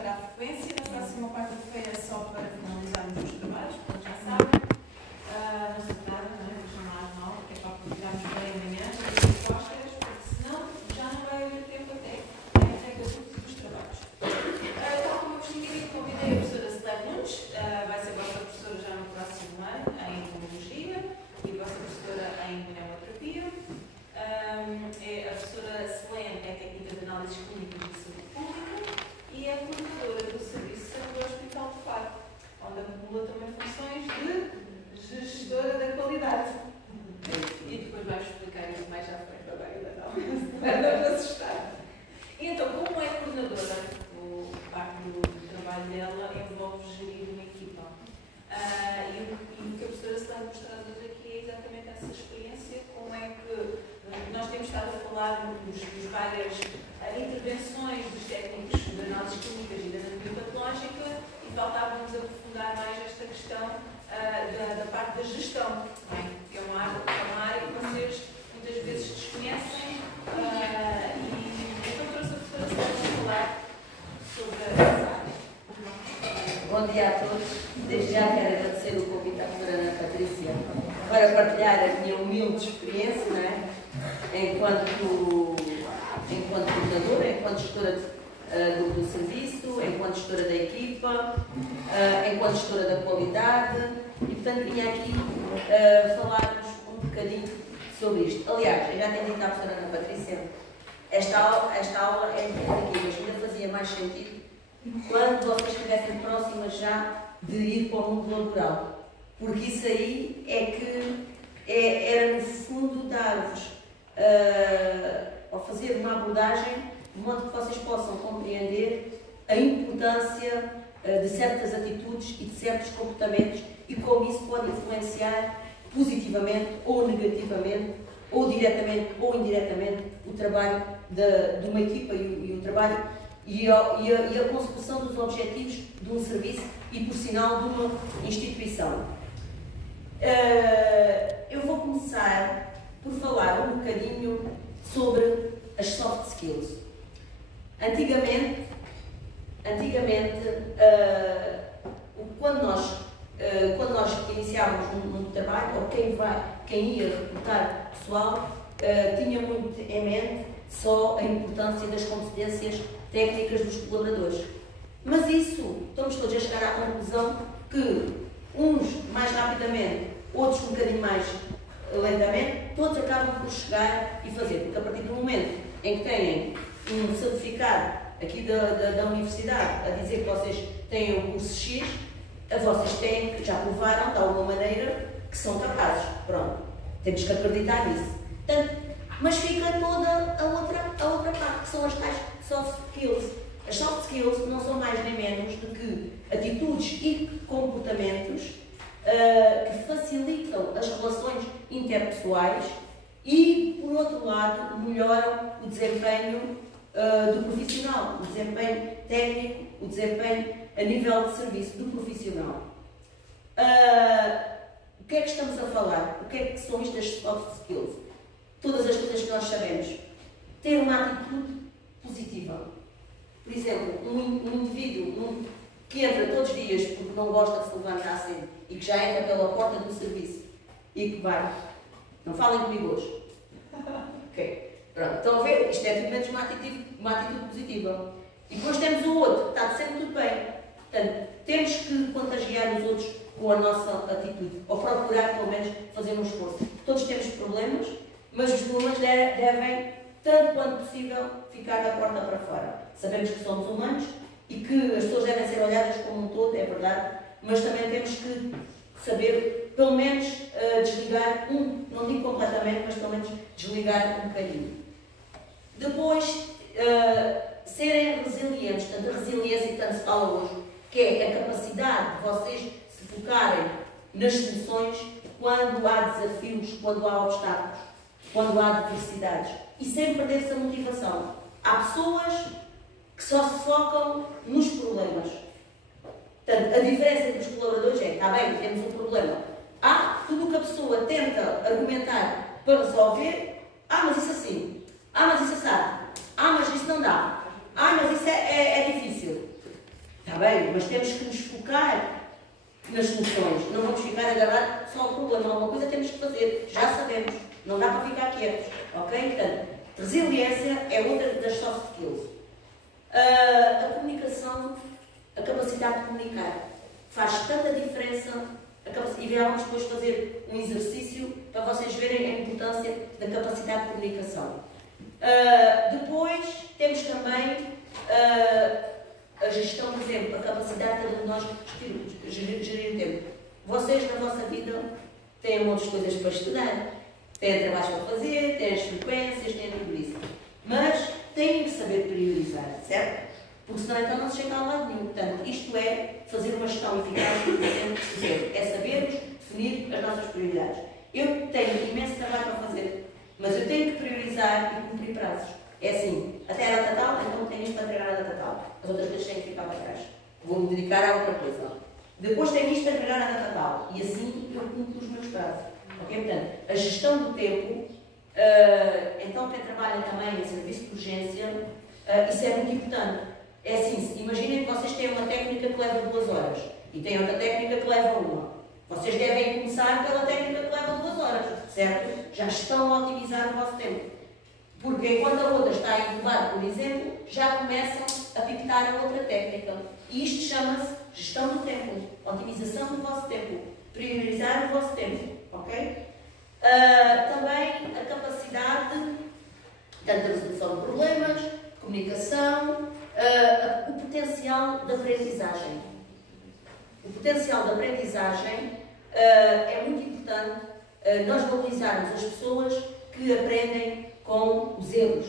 para a frequência. Na próxima quarta-feira, só para finalizarmos os trabalhos, como já sabem. Não se nada, não é? Vou chamar às 9, que é para aproveitarmos bem amanhã, para as respostas, porque senão já não vai haver tempo até a entrega dos trabalhos. Tal como eu vos tinha dito, convidei a professora Celeste Nunes, vai ser a vossa professora já no próximo ano, em Imunologia, e a vossa professora em Pneumoterapia. A professora Selene é técnica de análise clínica de saúde pública e é coordenadora do Serviço de Saúde do Hospital de Faro, onde acumula também funções de gestora da qualidade. E depois vai explicar isso mais à frente, agora ainda não para assustar. E então, como é coordenadora, parte do trabalho dela envolve gerir uma equipa. E o que a professora Selene nos traz hoje aqui é exatamente essa experiência, como é que nós temos estado a falar dos várias intervenções dos técnicos de análise clínicas e da anatomia patológica e faltava-nos aprofundar mais esta questão da parte da gestão, não é? Que é uma área que vocês muitas vezes desconhecem e então trouxe a professora Selene a falar sobre essa área. Bom dia a todos. Desde já quero agradecer o convite à professora Ana Patrícia para partilhar a minha humilde experiência, não é? Enquanto coordenadora, enquanto gestora do serviço, enquanto gestora da equipa, enquanto gestora da qualidade e, portanto, vinha aqui falar-vos um bocadinho sobre isto. Aliás, eu já tenho dito à professora Ana Patrícia, esta aula é aqui, mas ainda fazia mais sentido quando vocês estivessem próximas já de ir para o mundo laboral, porque isso aí é que era no fundo dar-vos ao fazer uma abordagem de modo que vocês possam compreender a importância de certas atitudes e de certos comportamentos e como isso pode influenciar positivamente ou negativamente, ou diretamente ou indiretamente, o trabalho de uma equipa e o trabalho e a consecução dos objetivos de um serviço e, por sinal, de uma instituição. Eu vou começar por falar um bocadinho sobre as soft skills. Antigamente quando nós iniciávamos um trabalho, ou quem ia recrutar pessoal, tinha muito em mente só a importância das competências técnicas dos colaboradores. Mas isso, estamos todos a chegar à conclusão que uns mais rapidamente, outros um bocadinho mais lentamente, todos acabam por chegar e fazer, porque a partir do momento em que têm um certificado aqui da universidade a dizer que vocês têm o curso X, vocês têm que já provaram de alguma maneira que são capazes. Pronto, temos que acreditar nisso. Portanto, mas fica toda a outra parte, que são as tais soft skills. As soft skills não são mais nem menos do que atitudes e comportamentos que facilitam as relações interpessoais e, por outro lado, melhoram o desempenho do profissional, o desempenho técnico, o desempenho a nível de serviço do profissional. O que é que estamos a falar? O que é que são estas soft skills? Todas as coisas que nós sabemos. Ter uma atitude positiva. Por exemplo, um indivíduo que entra todos os dias porque não gosta de se levantar cedo e que já entra pela porta do serviço e que vai. Não falem comigo hoje. Ok. Pronto. Estão a ver? Isto é tudo menos uma atitude positiva. E depois temos o outro, que está sempre tudo bem. Portanto, temos que contagiar os outros com a nossa atitude. Ou procurar, pelo menos, fazer um esforço. Todos temos problemas, mas os problemas devem, tanto quanto possível, ficar da porta para fora. Sabemos que somos humanos e que as pessoas devem ser olhadas como um todo, é verdade, mas também temos que saber, pelo menos, desligar não digo completamente, mas pelo menos desligar um bocadinho. Depois, serem resilientes, portanto, a resiliência, tanto se fala hoje, que é a capacidade de vocês se focarem nas soluções quando há desafios, quando há obstáculos, quando há adversidades, e sem perder essa motivação. Há pessoas que só se focam nos problemas. Portanto, a diferença entre os colaboradores é, está bem, temos um problema. Tudo o que a pessoa tenta argumentar para resolver, mas isso assim, mas isso assado, mas isso não dá, mas isso é difícil. bem, mas temos que nos focar nas soluções. Não vamos ficar agarrados só ao problema. Alguma coisa temos que fazer, já sabemos. Não dá para ficar quietos, ok? Portanto, resiliência é outra das soft skills. A comunicação, a capacidade de comunicar, faz tanta diferença. E vamos depois fazer um exercício para vocês verem a importância da capacidade de comunicação. Depois temos também a gestão, por exemplo, a capacidade de nós gerir o tempo. Vocês na vossa vida têm muitas coisas para estudar, têm trabalhos para fazer, têm as frequências, têm tudo isso. Mas têm que saber priorizar, certo? Porque senão então não se chega a lado nenhum. Portanto, isto é fazer uma gestão eficaz do tempo. É sabermos definir as nossas prioridades. Eu tenho imenso trabalho para fazer, mas eu tenho que priorizar e cumprir prazos. É assim, até a data tal, então tenho isto para entregar a data tal. As outras coisas têm que ficar para trás. Vou-me dedicar a outra coisa. Depois tenho isto para entregar a data tal. E assim eu cumpro os meus prazos. Ok? Portanto, a gestão do tempo, então quem trabalha também em serviço de urgência, isso é muito importante. É assim, imaginem que vocês têm uma técnica que leva 2 horas e têm outra técnica que leva 1. Vocês devem começar pela técnica que leva 2 horas, certo? Já estão a otimizar o vosso tempo. Porque enquanto a outra está a incomodar, por exemplo, já começam a picotar a outra técnica. E isto chama-se gestão do tempo, otimização do vosso tempo, priorizar o vosso tempo, ok? Também a capacidade, tanto de resolução de problemas, comunicação, o potencial de aprendizagem. O potencial de aprendizagem é muito importante nós valorizarmos as pessoas que aprendem com os erros,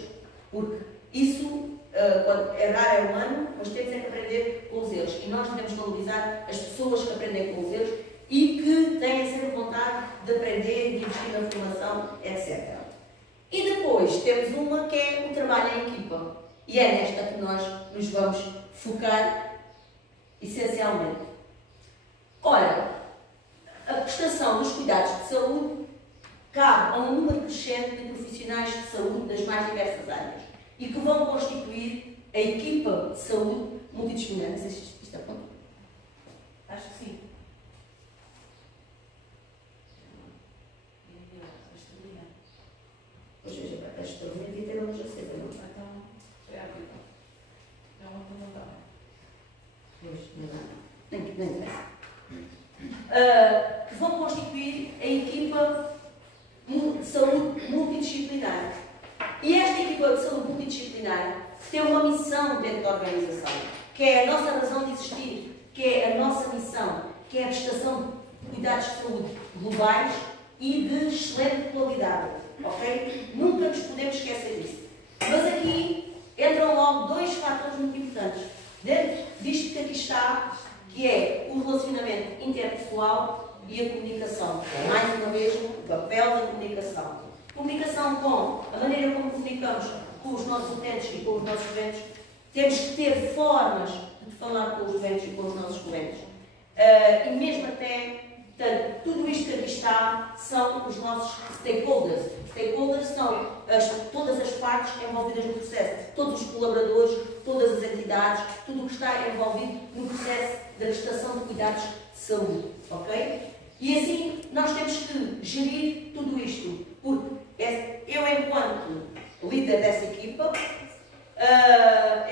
porque isso, errar é humano, mas temos é que aprender com os erros. E nós devemos valorizar as pessoas que aprendem com os erros e que têm sempre vontade de aprender, de investir na formação, etc. E depois temos uma que é o trabalho em equipa. E é nesta que nós nos vamos focar essencialmente. Ora, a prestação dos cuidados de saúde cabe a um número crescente de profissionais de saúde das mais diversas áreas e que vão constituir a equipa de saúde multidisciplinar. Não sei se isto é ponto. Acho que sim. Ou seja, a história devia ter uma já cedo, não? Então, foi a vida. É uma pergunta. Pois, não interessa. Que vão constituir a equipa de saúde multidisciplinar. E esta equipa de saúde multidisciplinar tem uma missão dentro da organização, que é a nossa razão de existir, que é a nossa missão, que é a prestação de cuidados de saúde globais e de excelente qualidade. Ok? Nunca nos podemos esquecer disso. Mas aqui entram logo 2 fatores muito importantes. Dentro disto que aqui está, que é o relacionamento interpessoal e a comunicação. Mais uma vez, o papel da comunicação. Comunicação com a maneira como comunicamos com os nossos utentes e com os nossos clientes. Temos que ter formas de falar com os utentes e com os nossos clientes. E mesmo até, portanto, tudo isto que aqui está são os nossos stakeholders. Stakeholders são todas as partes envolvidas no processo, todos os colaboradores, todas as entidades, tudo o que está envolvido no processo da prestação de cuidados de saúde, ok? E assim nós temos que gerir tudo isto, porque eu, enquanto líder dessa equipa,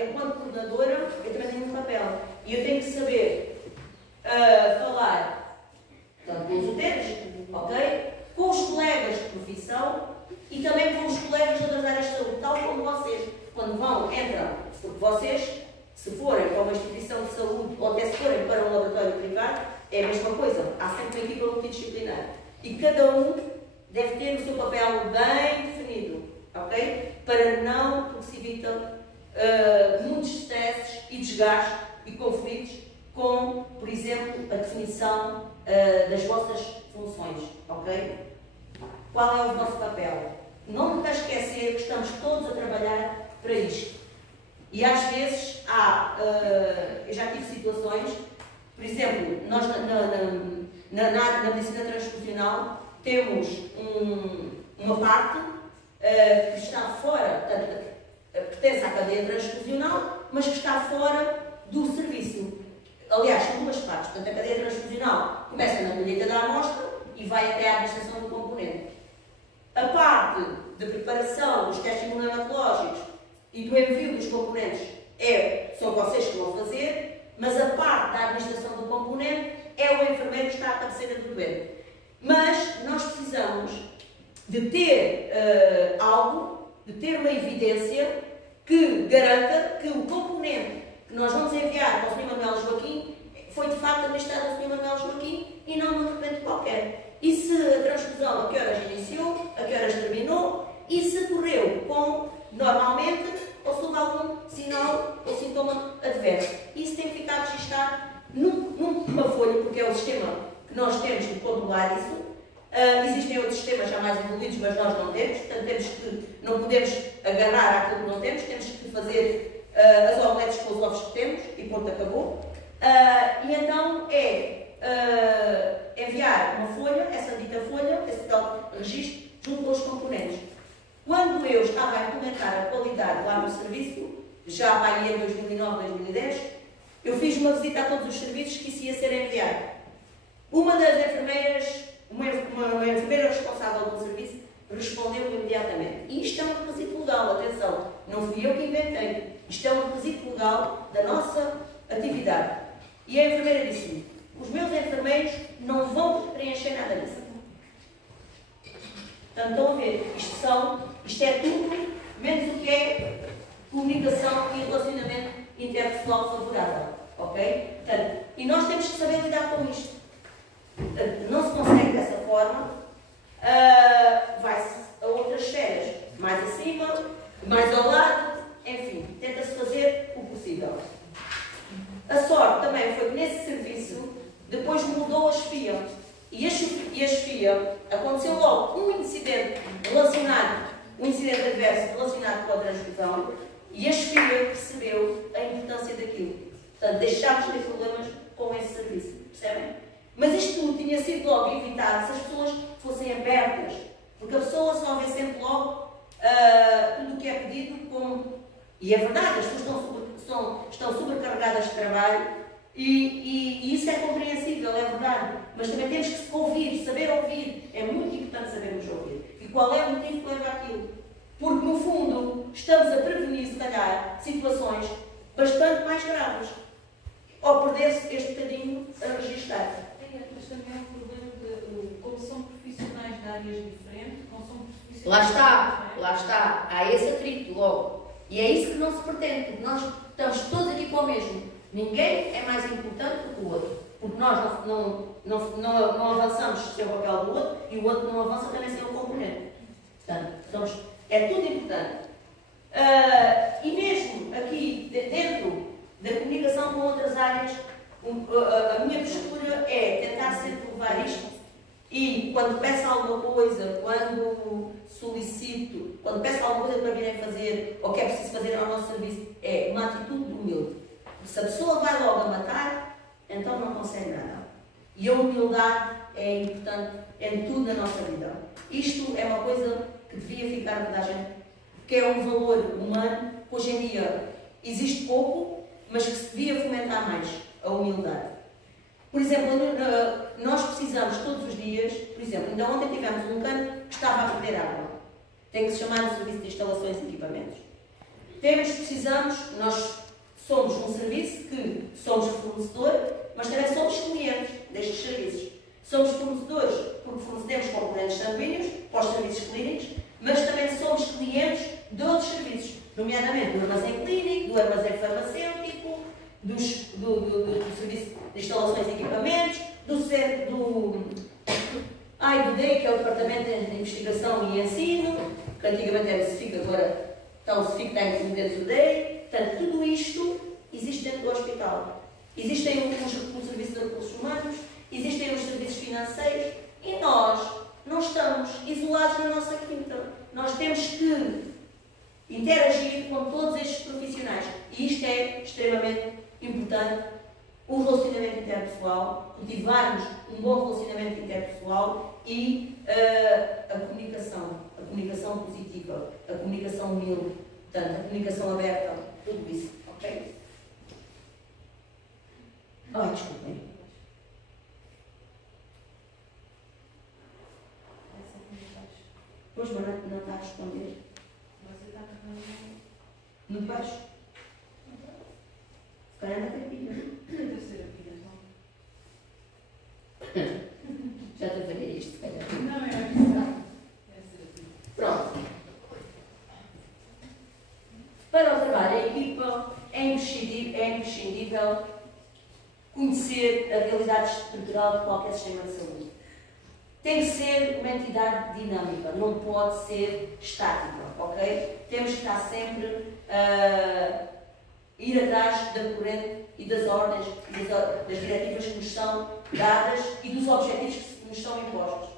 enquanto coordenadora, eu também tenho um papel e eu tenho que saber falar tanto com os utentes, ok? Com os colegas de profissão e também com os colegas das áreas de saúde, tal como vocês, quando entram, porque vocês, se forem para uma instituição de saúde ou até se forem para um laboratório privado, é a mesma coisa, há sempre uma equipa multidisciplinar e cada um deve ter o seu papel bem definido, ok? Para não, porque se evitam muitos stresses e desgastes e conflitos com, por exemplo, a definição das vossas funções, ok? Qual é o vosso papel? Nunca esquecer que estamos todos a trabalhar para isto. E às vezes eu já tive situações, por exemplo, nós na medicina transfusional temos uma parte que está fora, portanto, pertence à cadeia transfusional, mas que está fora do serviço. aliás, são duas partes. Portanto, a cadeia transfusional começa na colheita da amostra e vai até à administração do componente. A parte de preparação dos testes imunohematológicos e do envio dos componentes são vocês que vão fazer, mas a parte da administração do componente é o enfermeiro que está à cabeceira do doente. Mas nós precisamos de ter algo, de ter uma evidência que garanta que o componente que nós vamos enviar para o Sr. Manuel Joaquim foi de facto administrado ao Sr. Manuel Joaquim e não num repente qualquer. E se a transfusão a que horas iniciou, a que horas terminou e se correu normalmente ou se houve algum sinal ou sintoma adverso. Isso tem que ficar registado numa folha, porque é o sistema que nós temos de controlar isso. Existem outros sistemas já mais evoluídos, mas nós não temos, portanto não podemos agarrar àquilo que não temos, temos que fazer as omeletes com os ovos que temos e pronto, acabou. E então enviar uma folha, essa dita folha, esse tal registro, junto com os componentes. Quando eu estava a implementar a qualidade lá no serviço, já vai em 2009, 2010, eu fiz uma visita a todos os serviços que isso ia ser enviado. Uma das enfermeiras, uma enfermeira responsável do serviço, respondeu imediatamente. E isto é um requisito legal, atenção, não fui eu que inventei. Isto é um requisito legal da nossa atividade. E a enfermeira disse-me, os meus enfermeiros não vão preencher nada disso. Portanto, estão a ver, isto é tudo, menos o que é comunicação e relacionamento interpessoal favorável. Ok? Portanto, e nós temos que saber lidar com isto. Portanto, não se consegue dessa forma, vai-se a outras esferas, mais acima, mais ao lado, enfim, tenta-se fazer o possível. A sorte também foi que nesse serviço depois mudou a chefia. E a chefia aconteceu logo um incidente adverso relacionado com a transfusão e a chefia percebeu a importância daquilo. Portanto, deixámos de ter problemas com esse serviço. Percebem? Mas isto tudo tinha sido logo evitado se as pessoas fossem abertas. Porque a pessoa só vê sempre logo tudo o que é pedido como... E é verdade, as pessoas estão sobrecarregadas de trabalho e isso é compreensível, é verdade. Mas também temos que ouvir, saber ouvir. É muito importante sabermos ouvir. E qual é o motivo que leva àquilo? Porque, no fundo, estamos a prevenir, se calhar, situações bastante mais graves. Ou perder-se este bocadinho a registar. Mas também é um problema de, como são profissionais de áreas diferentes, não são profissionais... Lá está. Há esse atrito logo. E é isso que não se pretende, porque nós estamos todos aqui para o mesmo. Ninguém é mais importante do que o outro. Porque nós não avançamos sem o papel do outro e o outro não avança também sem o componente. Portanto, é tudo importante. E mesmo aqui, dentro da comunicação com outras áreas, a minha postura é tentar sempre levar isto e quando peço alguma coisa, quando solicito, quando peço alguma coisa para virem fazer ou que é preciso fazer ao nosso serviço, é uma atitude de humilde. Se a pessoa vai logo a matar, então não consegue nada. E a humildade é importante em tudo na nossa vida. Isto é uma coisa que devia ficar a toda a gente, que é um valor humano que hoje em dia existe pouco, mas que se devia fomentar mais, a humildade. Por exemplo, nós precisamos todos os dias, por exemplo, ainda ontem tivemos um canto que estava a perder água. Tem que se chamar o Serviço de Instalações e Equipamentos. Nós somos um serviço que somos fornecedor, mas também somos clientes destes serviços. Somos fornecedores porque fornecemos componentes sanguíneos para os serviços clínicos, mas também somos clientes de outros serviços, nomeadamente do armazém clínico, do armazém farmacêutico, do Serviço de Instalações e Equipamentos, do DEI, que é o Departamento de Investigação e Ensino, que antigamente era o CEFIC, agora está o CEFIC, está incluído dentro do DEI. Portanto, tudo isto existe dentro do hospital. Existem os serviços de recursos humanos, existem os serviços financeiros e nós não estamos isolados na nossa quinta. Nós temos que interagir com todos estes profissionais e isto é extremamente importante. O relacionamento interpessoal, cultivarmos um bom relacionamento interpessoal e a comunicação positiva, a comunicação humilde, portanto, a comunicação aberta, tudo isso, ok? Ai, desculpem. Pois, mas não está a responder. Você está com No baixo. Se calhar não tem pilha. deve ser a pilha, Já te faria isto, se calhar. não? Não, é a pilha. Deve ser a pilha. Pronto. Para o trabalho em equipa, é imprescindível conhecer a realidade estrutural de qualquer sistema de saúde. Tem que ser uma entidade dinâmica, não pode ser estática, ok? Temos que estar sempre a ir atrás da corrente e das ordens, das diretivas que nos são dadas e dos objetivos que nos são impostos.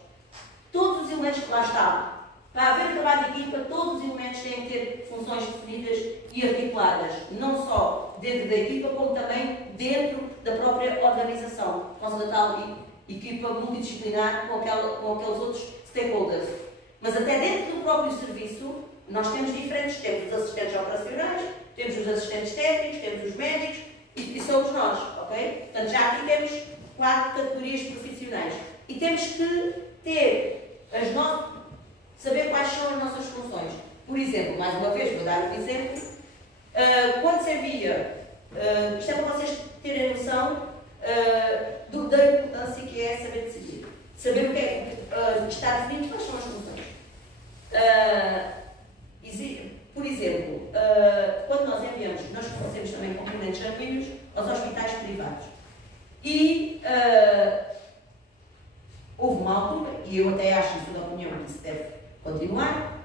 Todos os elementos que lá estão, para haver trabalho de equipa, todos os elementos têm que ter funções definidas e articuladas, não só dentro da equipa, como também dentro da própria organização, por causa da tal equipa multidisciplinar com aqueles outros stakeholders. Mas até dentro do próprio serviço, nós temos diferentes, temos os assistentes operacionais, temos os assistentes técnicos, temos os médicos e somos nós, ok? Portanto, já aqui temos 4 categorias profissionais. E temos que ter saber quais são as nossas funções. Por exemplo, mais uma vez, vou dar um exemplo, quando se havia, isto é para vocês terem noção da importância que é saber decidir. Saber o que é está definido, quais são as funções. Por exemplo, quando nós enviamos, nós fornecemos também componentes sanguíneos aos hospitais privados. E houve uma altura, e eu até acho, em sua opinião, que isso deve continuar,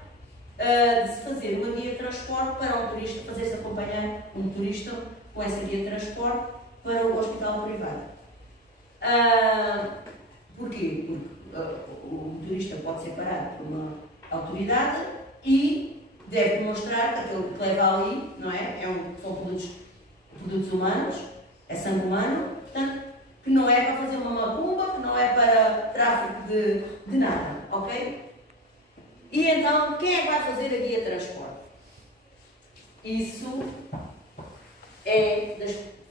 de se fazer uma guia de transporte para um turista, fazer-se acompanhar um turista com essa guia de transporte para o hospital privado. Porquê? Porque o turista pode ser parado por uma autoridade e deve demonstrar que aquilo que leva ali, não é? São produtos humanos, é sangue humano, portanto, que não é para fazer uma macumba, que não é para tráfico de nada, ok? E então, quem é que vai fazer a guia de transporte? Isso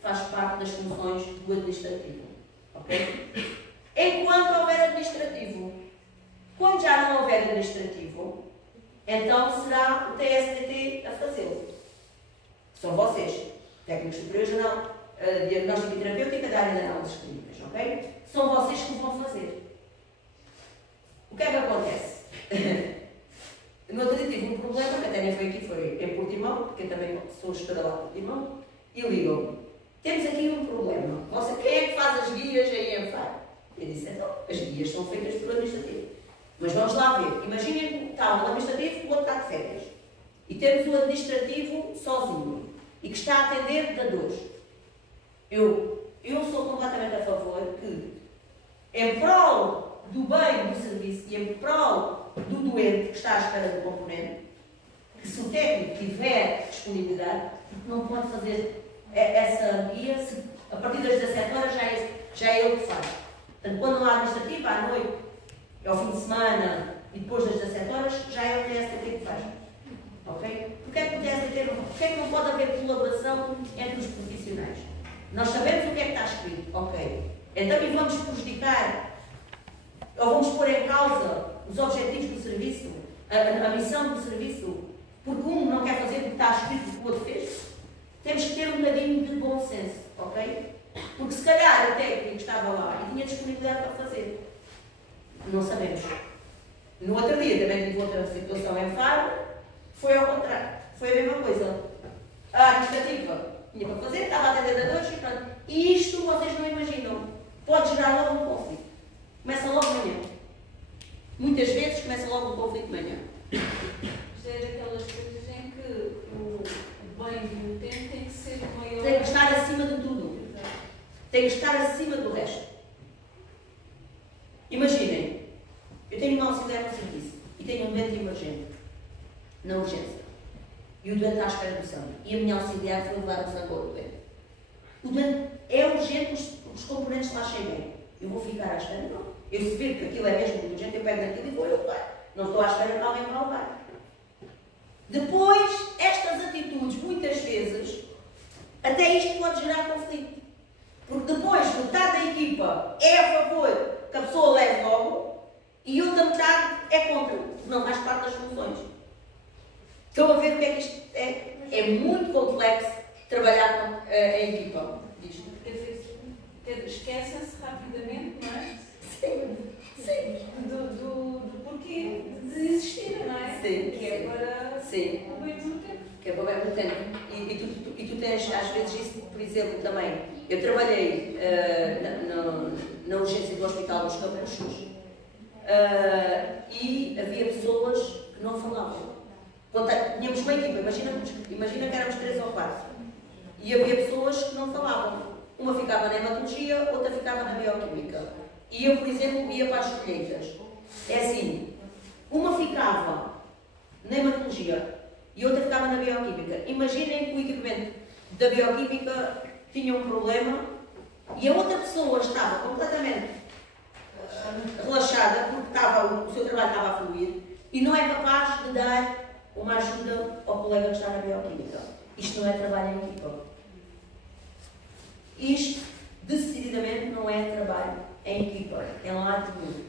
faz parte das funções do administrativo, ok? Enquanto houver administrativo. Quando já não houver administrativo, então será o TSDT a fazê-lo. São vocês, técnicos superiores de diagnóstica e terapêutica da área de análises clínicas, ok? São vocês que o vão fazer. O que é que acontece? No outro dia tive um problema, que até nem foi aqui, foi em Portimão, porque eu também sou gestora lá de Portimão, e ligam-me. Temos aqui um problema. Quem é que faz as guias aí em Faro? Eu disse, então, as guias são feitas por administrativo. Mas vamos lá ver. Imaginem que está um administrativo e o outro está de férias. E temos o administrativo sozinho e que está a atender de dores. Eu sou completamente a favor que, em prol do bem do serviço e em prol do doente que está à espera do componente, que se o técnico tiver disponibilidade, não pode fazer essa guia, a partir das 17 horas já é ele que faz. Portanto, quando não há administrativa, à noite, ao fim de semana e depois das 17 horas, já é o TSDT que faz. Ok? Porquê é que o TSDT porquê é que não pode haver colaboração entre os profissionais? Nós sabemos o que é que está escrito, ok? Então, e vamos prejudicar, ou vamos pôr em causa os objetivos do serviço, a missão do serviço, porque um não quer fazer porque está escrito o que o outro fez? Temos que ter um bocadinho de bom senso, ok? Porque se calhar o técnico estava lá e tinha disponibilidade para fazer. Não sabemos. No outro dia também tive outra situação em Faro, foi ao contrário. Foi a mesma coisa. A administrativa tinha para fazer, estava a atender a dores e pronto. E isto vocês não imaginam. Pode gerar logo um conflito. Começa logo de manhã. Muitas vezes começa logo um conflito de manhã. Isto é daquelas coisas em que o bem do utente tem que ser maior. Tem que estar acima de tudo. Tem que estar acima do resto. Imaginem, eu tenho uma auxiliar no serviço e tenho um doente emergente na urgência. E o doente está à espera do sangue. E a minha auxiliar foi levar o sangue ao doente. O doente é urgente, os componentes lá cheguem. Eu vou ficar à espera? Não. Eu se ver que aquilo é mesmo urgente, eu pego naquilo e vou eu levar. Não estou à espera que alguém vá levar. Depois, estas atitudes, muitas vezes, até isto pode gerar conflito. Porque depois metade da equipa é a favor que a pessoa leve logo e outra metade é contra, não faz parte das soluções. Estão a ver o que é que isto é? É muito complexo trabalhar em equipa. Quer dizer, esquecem-se rapidamente, não é? Sim, sim. Do porquê de existir, não é? Sim, que é para o bem do tempo. Que é para o bem do tempo. E tu tens, às vezes, isso, por exemplo, também. Eu trabalhei na urgência do Hospital dos Capuchos e havia pessoas que não falavam. Tínhamos uma equipa, imagina que éramos 3 ou 4. E havia pessoas que não falavam. Uma ficava na hematologia, outra ficava na bioquímica. E eu, por exemplo, ia para as colheitas. É assim, uma ficava na hematologia e outra ficava na bioquímica. Imaginem que o equipamento da bioquímica tinha um problema e a outra pessoa estava completamente relaxada porque o seu trabalho estava a fluir e não é capaz de dar uma ajuda ao colega que está na bioquímica. Isto não é trabalho em equipa. Isto, decididamente, não é trabalho em equipa. É um lado nenhum.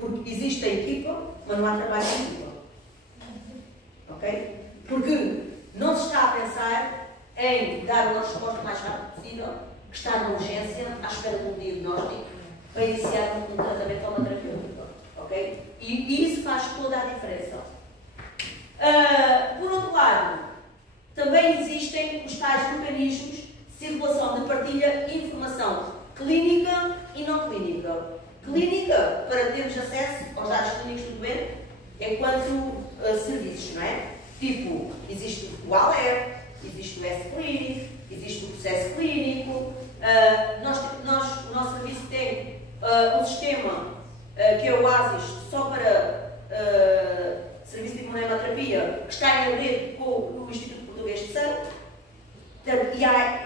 Porque existe a equipa, mas não há trabalho em equipa. Ok? Porque não se está a pensar em dar uma resposta mais rápida possível, que está na urgência, à espera de um diagnóstico, para iniciar um tratamento ou uma terapêutica. Ok? E isso faz toda a diferença. Por outro lado, também existem os tais mecanismos de circulação de partilha de informação clínica e não clínica. Clínica, para termos acesso aos dados clínicos do doente, enquanto serviços, não é? Tipo, existe o ALER, existe o S-Clinic, existe o processo clínico. O nosso serviço tem um sistema que é o OASIS, só para Serviço de Imunoterapia, que está em rede com o Instituto Português de Sangue.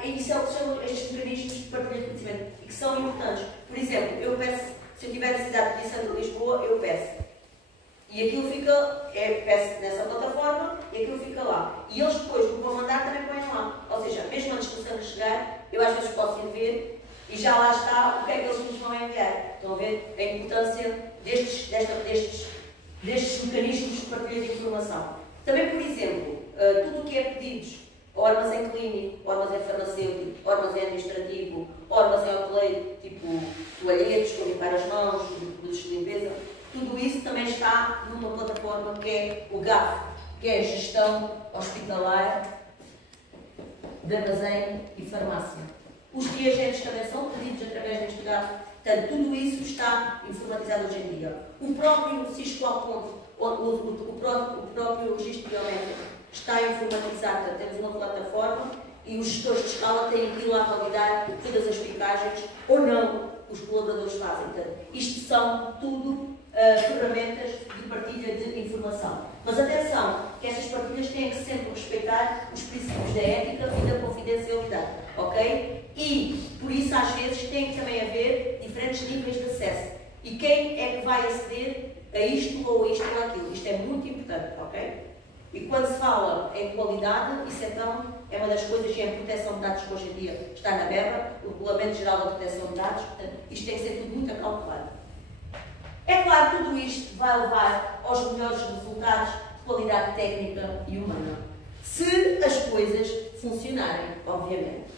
E isso é o que são estes mecanismos de partilha de conhecimento e que são importantes. Por exemplo, eu peço, se eu tiver necessidade de Santo de Lisboa, eu peço. E aquilo fica, peço nessa plataforma e aquilo fica lá. E eles depois, no que vão mandar, também põem lá. Ou seja, mesmo antes do sangue chegar, eu às vezes posso ir ver e já lá está o que é que eles nos vão enviar. Estão a ver a importância destes mecanismos de partilha de informação. Também, por exemplo, tudo o que é pedidos ao armazém clínico, ao armazém farmacêutico, ao armazém administrativo, ao armazém hoteleiro, tipo toalhetes, para limpar as mãos, produtos de limpeza, tudo isso também está numa plataforma que é o GAF, que é a Gestão Hospitalar de Armazém e Farmácia. Os reagentes também são pedidos através deste GAF. Portanto, tudo isso está informatizado hoje em dia. O próprio Cisco o próprio registro biométrico está informatizado. Portanto, temos uma plataforma e os gestores de escala têm que ir lá validar todas as picagens ou não os colaboradores fazem. Portanto, isto são tudo ferramentas de partilha de informação. Mas atenção, que estas partilhas têm que sempre respeitar os princípios da ética e da confidencialidade, ok? E, por isso, às vezes, tem que também haver diferentes níveis de acesso. E quem é que vai aceder a isto ou isto ou aquilo? Isto é muito importante, ok? E quando se fala em qualidade, isso então é uma das coisas que a proteção de dados que hoje em dia está na berra, o Regulamento Geral da Proteção de Dados, portanto, isto tem que ser tudo muito acautelado. É claro que tudo isto vai levar aos melhores resultados de qualidade técnica e humana. Se as coisas funcionarem, obviamente.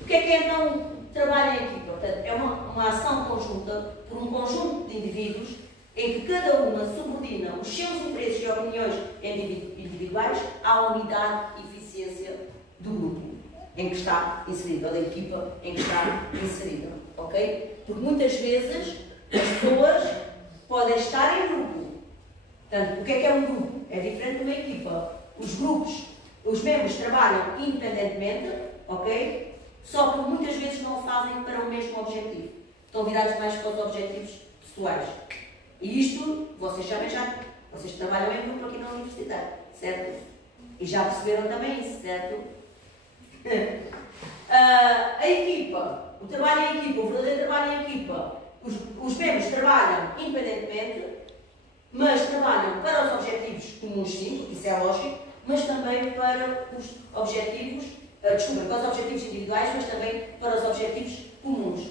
O que é então trabalho em equipa? Portanto, é uma ação conjunta por um conjunto de indivíduos em que cada uma subordina os seus interesses e opiniões individuais à unidade e eficiência do grupo em que está inserida, ou da equipa em que está inserida. Ok? Porque muitas vezes as pessoas podem estar em grupo. Portanto, o que é um grupo? É diferente de uma equipa. Os grupos, os membros trabalham independentemente, ok? Só que muitas vezes não fazem para o mesmo objetivo. Estão virados mais para os objetivos pessoais. E isto, vocês sabem já, vocês trabalham em grupo aqui na universidade, certo? E já perceberam também isso, certo? A equipa, o trabalho em equipa, o verdadeiro trabalho em equipa, os membros trabalham independentemente, mas trabalham para os objetivos comuns, sim, isso é lógico, mas também para os objetivos, para os objetivos individuais, mas também para os objetivos comuns.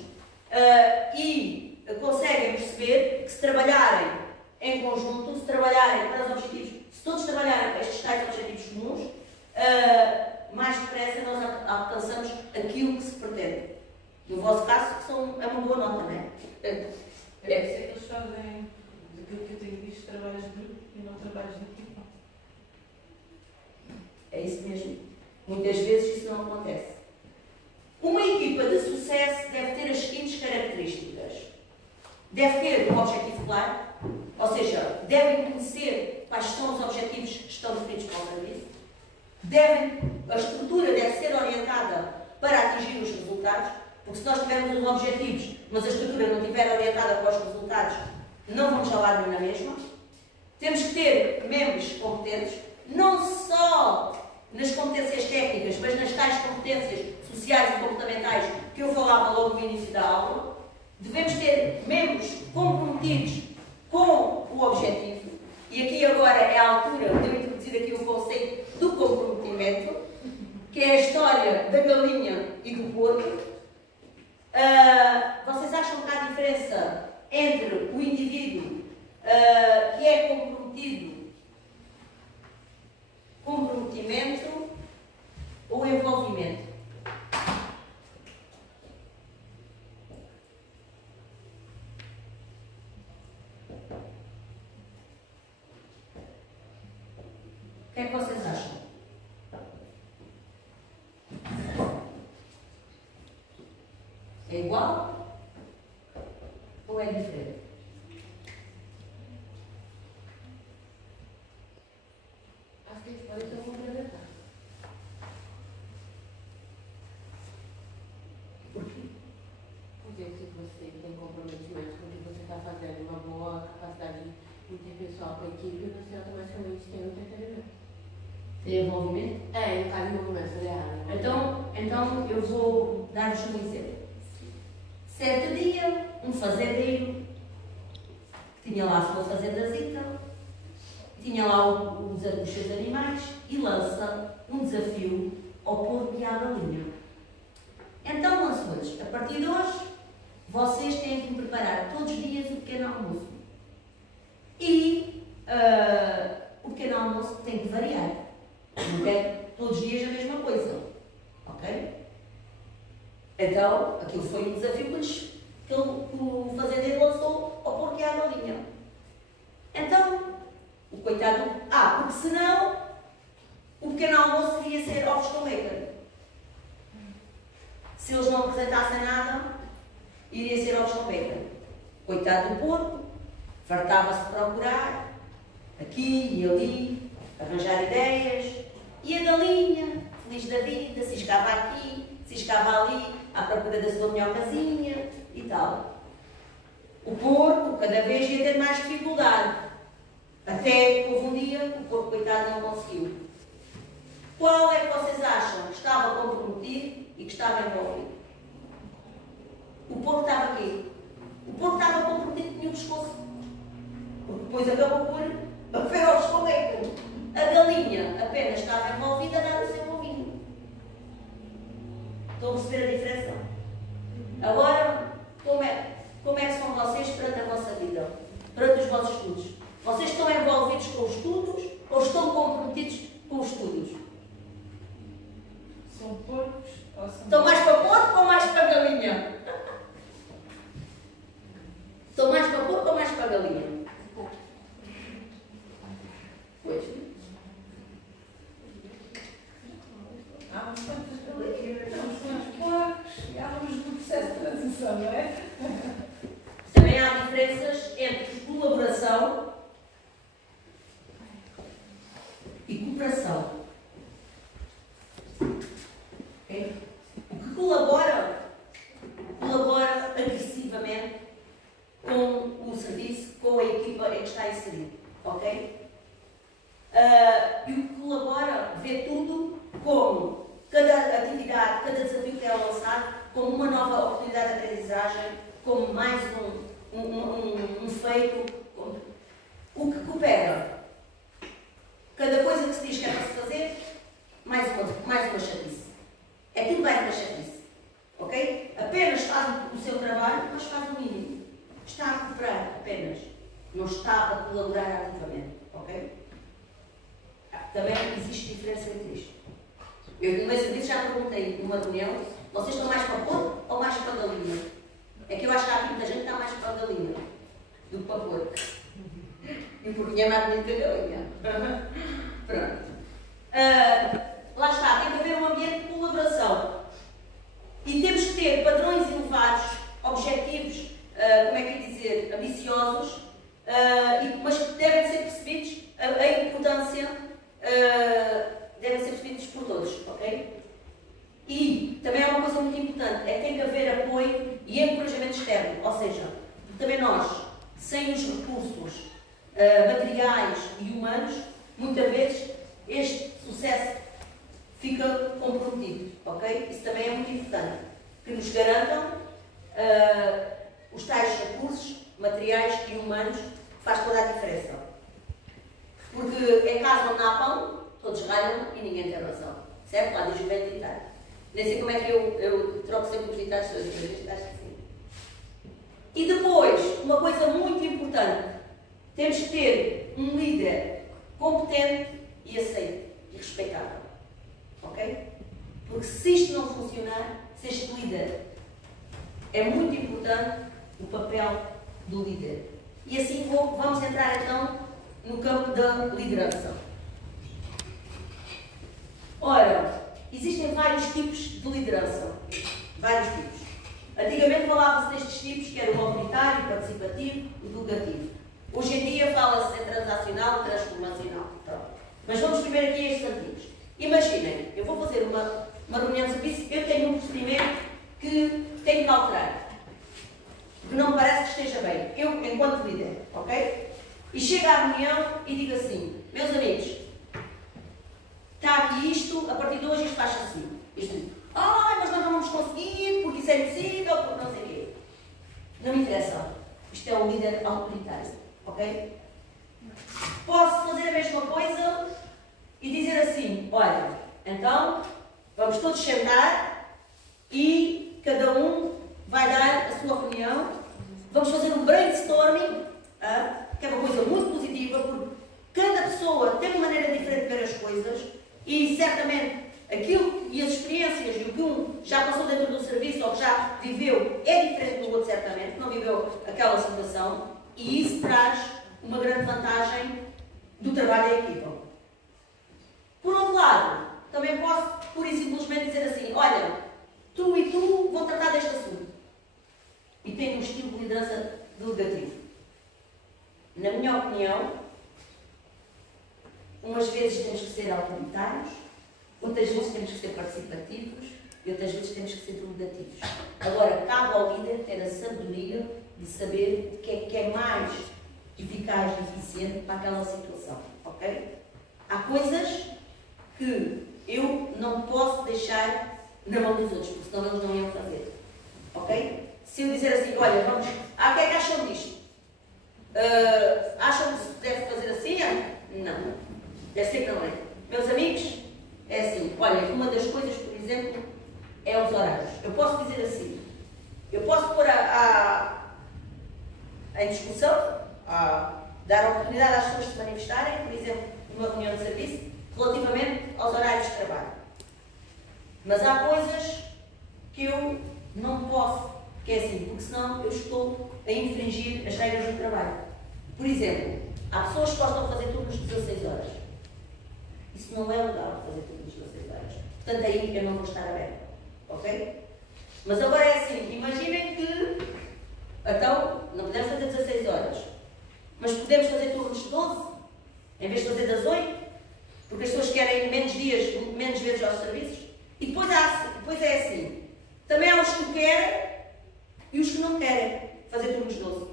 alcançamos aquilo que se pretende. No vosso caso, é uma boa nota, não é? É que eles fazem, daquilo que eu tenho visto, trabalhos de grupo e não trabalhos de equipa. É isso mesmo. Muitas vezes isso não acontece. Uma equipa de sucesso deve ter as seguintes características. Deve ter um objetivo claro, ou seja, devem conhecer quais são os objetivos que estão definidos para o serviço. A estrutura deve ser orientada para atingir os resultados, porque se nós tivermos os objetivos, mas a estrutura não estiver orientada para os resultados, não vamos a lado nenhum na mesma. Temos que ter membros competentes, não só nas competências técnicas, mas nas tais competências sociais e comportamentais que eu falava logo no início da aula. Devemos ter membros comprometidos com o objetivo. E aqui agora é a altura de eu introduzir aqui o conceito do comprometimento, que é a história da galinha e do porco. Vocês acham que há diferença entre o indivíduo que é comprometimento ou envolvimento? O que é que vocês acham? É igual ou é diferente? Acho que eles podem se complementar. Por quê? Porque se você tem comprometimento com o que você está fazendo, uma boa capacidade interpessoal com a equipe, você automaticamente tem um entretenimento. Tem envolvimento? É, no caso de envolvimento, falei errado. Então eu vou dar-vos um exemplo. Certo dia, um fazendeiro tinha lá a sua fazendazita, tinha lá os seus animais e lança um desafio ao porco e à galinha. Então lançou-lhes: a partir de hoje, vocês têm que preparar todos os dias o pequeno almoço. E o pequeno almoço tem que variar. Não é todos os dias a mesma coisa. Ok? Então, aquilo foi um desafio que o fazendeiro lançou ao porco e à galinha. Então, o coitado... porque senão o pequeno almoço iria ser ovos com bacon. Se eles não apresentassem nada, iria ser ovos com bacon. Coitado do porco, fartava-se de procurar, aqui e ali, arranjar ideias. E a galinha, feliz da vida, ciscava aqui, ciscava ali, à procura da sua minhocazinha e tal. O porco, cada vez ia ter mais dificuldade. Até houve um dia que o porco, coitado, não conseguiu. Qual é que vocês acham que estava comprometido e que estava envolvido? O porco estava aqui. O porco estava comprometido que tinha o pescoço. Porque depois acabou por ver ovos com bacon. A galinha apenas estava envolvida a dar o seu ovinho. Estão a perceber a diferença? Agora, como é que são vocês perante a vossa vida? Perante os vossos estudos? Vocês estão envolvidos com os estudos ou estão comprometidos com os estudos? São porcos ou são... Estão mais para porco ou mais para galinha? Estão mais para porco ou mais para galinha? Pois. Há uns quantos galinhas, há uns quantos porcos e há uns no processo de transição, não é? Também há diferenças entre colaboração e cooperação. Okay? O que colabora agressivamente com o serviço, com a equipa em que está inserido. Ok? E o que colabora vê tudo como cada atividade, cada desafio que é lançado, como uma nova oportunidade de aprendizagem, como mais um feito. O que coopera? Cada coisa que se diz que é para se fazer, mais uma chatice. É tudo mais uma chatice. Ok? Apenas faz o seu trabalho, mas faz o mínimo. Está a cooperar apenas. Não está a colaborar ativamente. Ok? Também existe diferença entre isto. Eu no meu serviço já perguntei numa reunião, vocês estão mais para porco ou mais para galinha? É que eu acho que há aqui muita gente que está mais para a galinha do que para porco. E o porquinho é mais bonito que a galinha. Pronto. Lá está, tem que haver um ambiente de colaboração. E temos que ter padrões elevados, objetivos, como é que é dizer, ambiciosos, mas que devem ser percebidos, a importância devem ser percebidos por todos, ok? E também há uma coisa muito importante, é que tem que haver apoio e encorajamento externo, ou seja, também nós, sem os recursos materiais e humanos, muitas vezes este sucesso fica comprometido, ok? Isso também é muito importante, que nos garantam os tais recursos materiais e humanos, que faz toda a diferença. Porque em casa onde há pão, todos ralham e ninguém tem razão, certo? Lá diz o velho ditado. Nem sei como é que eu troco sempre os ditados todos, mas acho que sim. E depois, uma coisa muito importante, temos que ter um líder competente e aceito e respeitável. Ok? Porque se isto não funcionar, se este líder é muito importante o papel do líder. E assim vamos entrar então no campo da liderança. Ora, existem vários tipos de liderança. Vários tipos. Antigamente falava-se destes tipos que era o autoritário, o participativo, o delegativo. Hoje em dia fala-se de transacional e transformacional. Pronto. Mas vamos primeiro aqui a estes antigos. Imaginem, eu vou fazer uma reunião de serviço, eu tenho um procedimento que tenho que alterar. Que não me parece que esteja bem. Eu, enquanto líder, ok? E chego à reunião e digo assim, meus amigos, está aqui isto, a partir de hoje isto faz assim. Isto, mas nós não vamos conseguir, porque isso é impossível, porque não sei o quê. Não me interessa. Isto é um líder autoritário, ok? Posso fazer a mesma coisa e dizer assim, olha, então, vamos todos sentar e cada um vai dar a sua opinião, vamos fazer um brainstorming, que é uma coisa muito positiva, porque cada pessoa tem uma maneira diferente de ver as coisas e certamente aquilo e as experiências e o que um já passou dentro do serviço ou que já viveu é diferente do outro, certamente, que não viveu aquela situação, e isso traz uma grande vantagem do trabalho em equipa. Por outro lado, também posso pura e simplesmente dizer assim, olha, tu e tu vão tratar deste assunto. E tenho um estilo de liderança delegativo. Na minha opinião, umas vezes temos que ser autoritários, outras vezes temos que ser participativos e outras vezes temos que ser delegativos. Agora, cabe ao líder ter a sabedoria de saber o que é mais eficaz e eficiente para aquela situação, ok? Há coisas que eu não posso deixar na mão dos outros, porque senão eles não iam fazer, ok? Se eu dizer assim, olha, vamos, o que é que acham disto? Acham que se deve fazer assim? Não, deve ser que não é. Meus amigos, é assim, olha, uma das coisas, por exemplo, é os horários. Eu posso dizer assim, eu posso pôr em discussão, dar a oportunidade às pessoas de se manifestarem, por exemplo, numa reunião de serviço, relativamente aos horários de trabalho. Mas há coisas que eu não posso, que é assim, porque senão eu estou a infringir as regras do trabalho. Por exemplo, há pessoas que gostam de fazer turnos de 16 horas. Isso não é legal fazer turnos de 16 horas. Portanto, aí eu não vou estar aberto. Ok? Mas agora é assim, imaginem que, então, não podemos fazer 16 horas, mas podemos fazer turnos de 12, em vez de fazer das 8, porque as pessoas querem menos dias, menos vezes aos serviços. E depois é assim, também há os que querem e os que não querem fazer turnos de 12.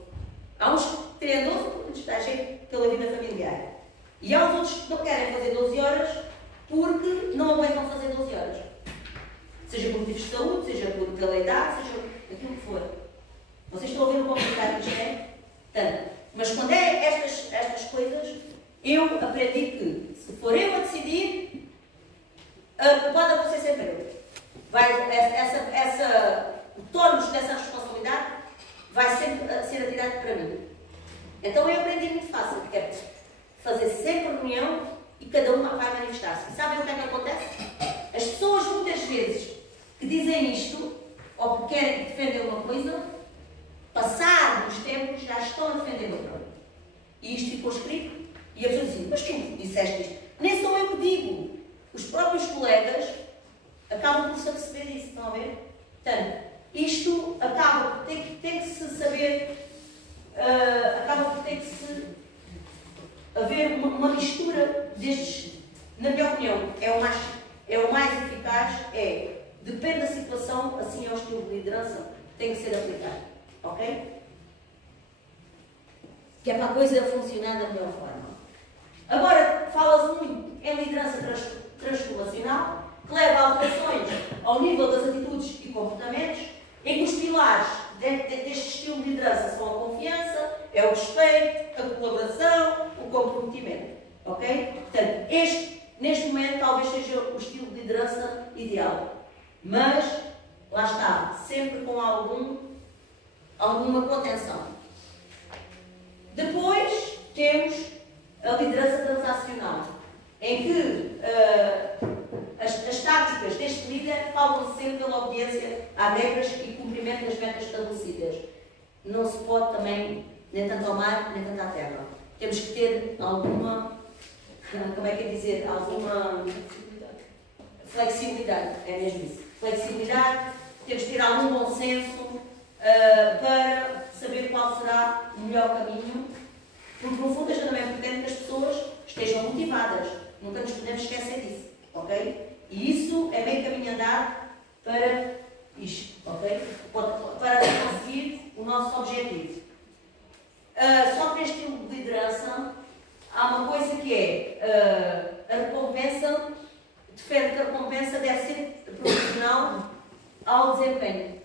Há uns que têm 12 porque lhes dá jeito pela vida familiar. E há os outros que não querem fazer 12 horas porque não aguentam fazer 12 horas. Seja por motivos de saúde, seja pela idade, seja aquilo que for. Vocês estão a ver o complicado que isto é? Tanto. Mas quando é estas coisas, eu aprendi que, se for eu a decidir, a culpada vai ser sempre eu. O torno dessa responsabilidade vai sempre ser atirado para mim. Então eu aprendi muito fácil, que é fazer sempre reunião e cada uma vai manifestar-se. E sabem o que é que acontece? As pessoas dizem isto, ou que querem defender uma coisa, passado os tempos já estão a defender outra. E isto ficou escrito, e a pessoa diz, mas tu disseste isto. Nem sou eu que digo. Os próprios colegas acabam por se aperceber disso, estão a ver? Portanto, isto acaba por ter que se saber, acaba por ter que se haver uma mistura destes. Na minha opinião, é o mais eficaz, depende da situação, assim é o estilo de liderança que tem que ser aplicado. Ok? Que é para a coisa funcionar da melhor forma. Agora, fala-se muito em liderança transformacional, que leva a alterações ao nível das atitudes e comportamentos, em que os pilares deste estilo de liderança são a confiança, é o respeito, a colaboração, o comprometimento. Ok? Portanto, neste momento, talvez seja o estilo de liderança ideal. Mas, lá está, sempre com alguma contenção. Depois, temos a liderança transacional, em que as táticas deste líder pautam sempre pela obediência a regras e cumprimento das metas estabelecidas. Não se pode também, nem tanto ao mar, nem tanto à terra. Temos que ter alguma, como é que é dizer, alguma flexibilidade, é mesmo isso. Flexibilidade, temos que ter algum bom senso para saber qual será o melhor caminho, porque no fundo a gente também pretende que as pessoas estejam motivadas, nunca nos podemos esquecer disso, ok? E isso é meio caminho andado para isto, ok? Para conseguir o nosso objetivo. Só que neste tipo de liderança há uma coisa que é a recompensa, defende que a recompensa deve ser proporcional ao desempenho.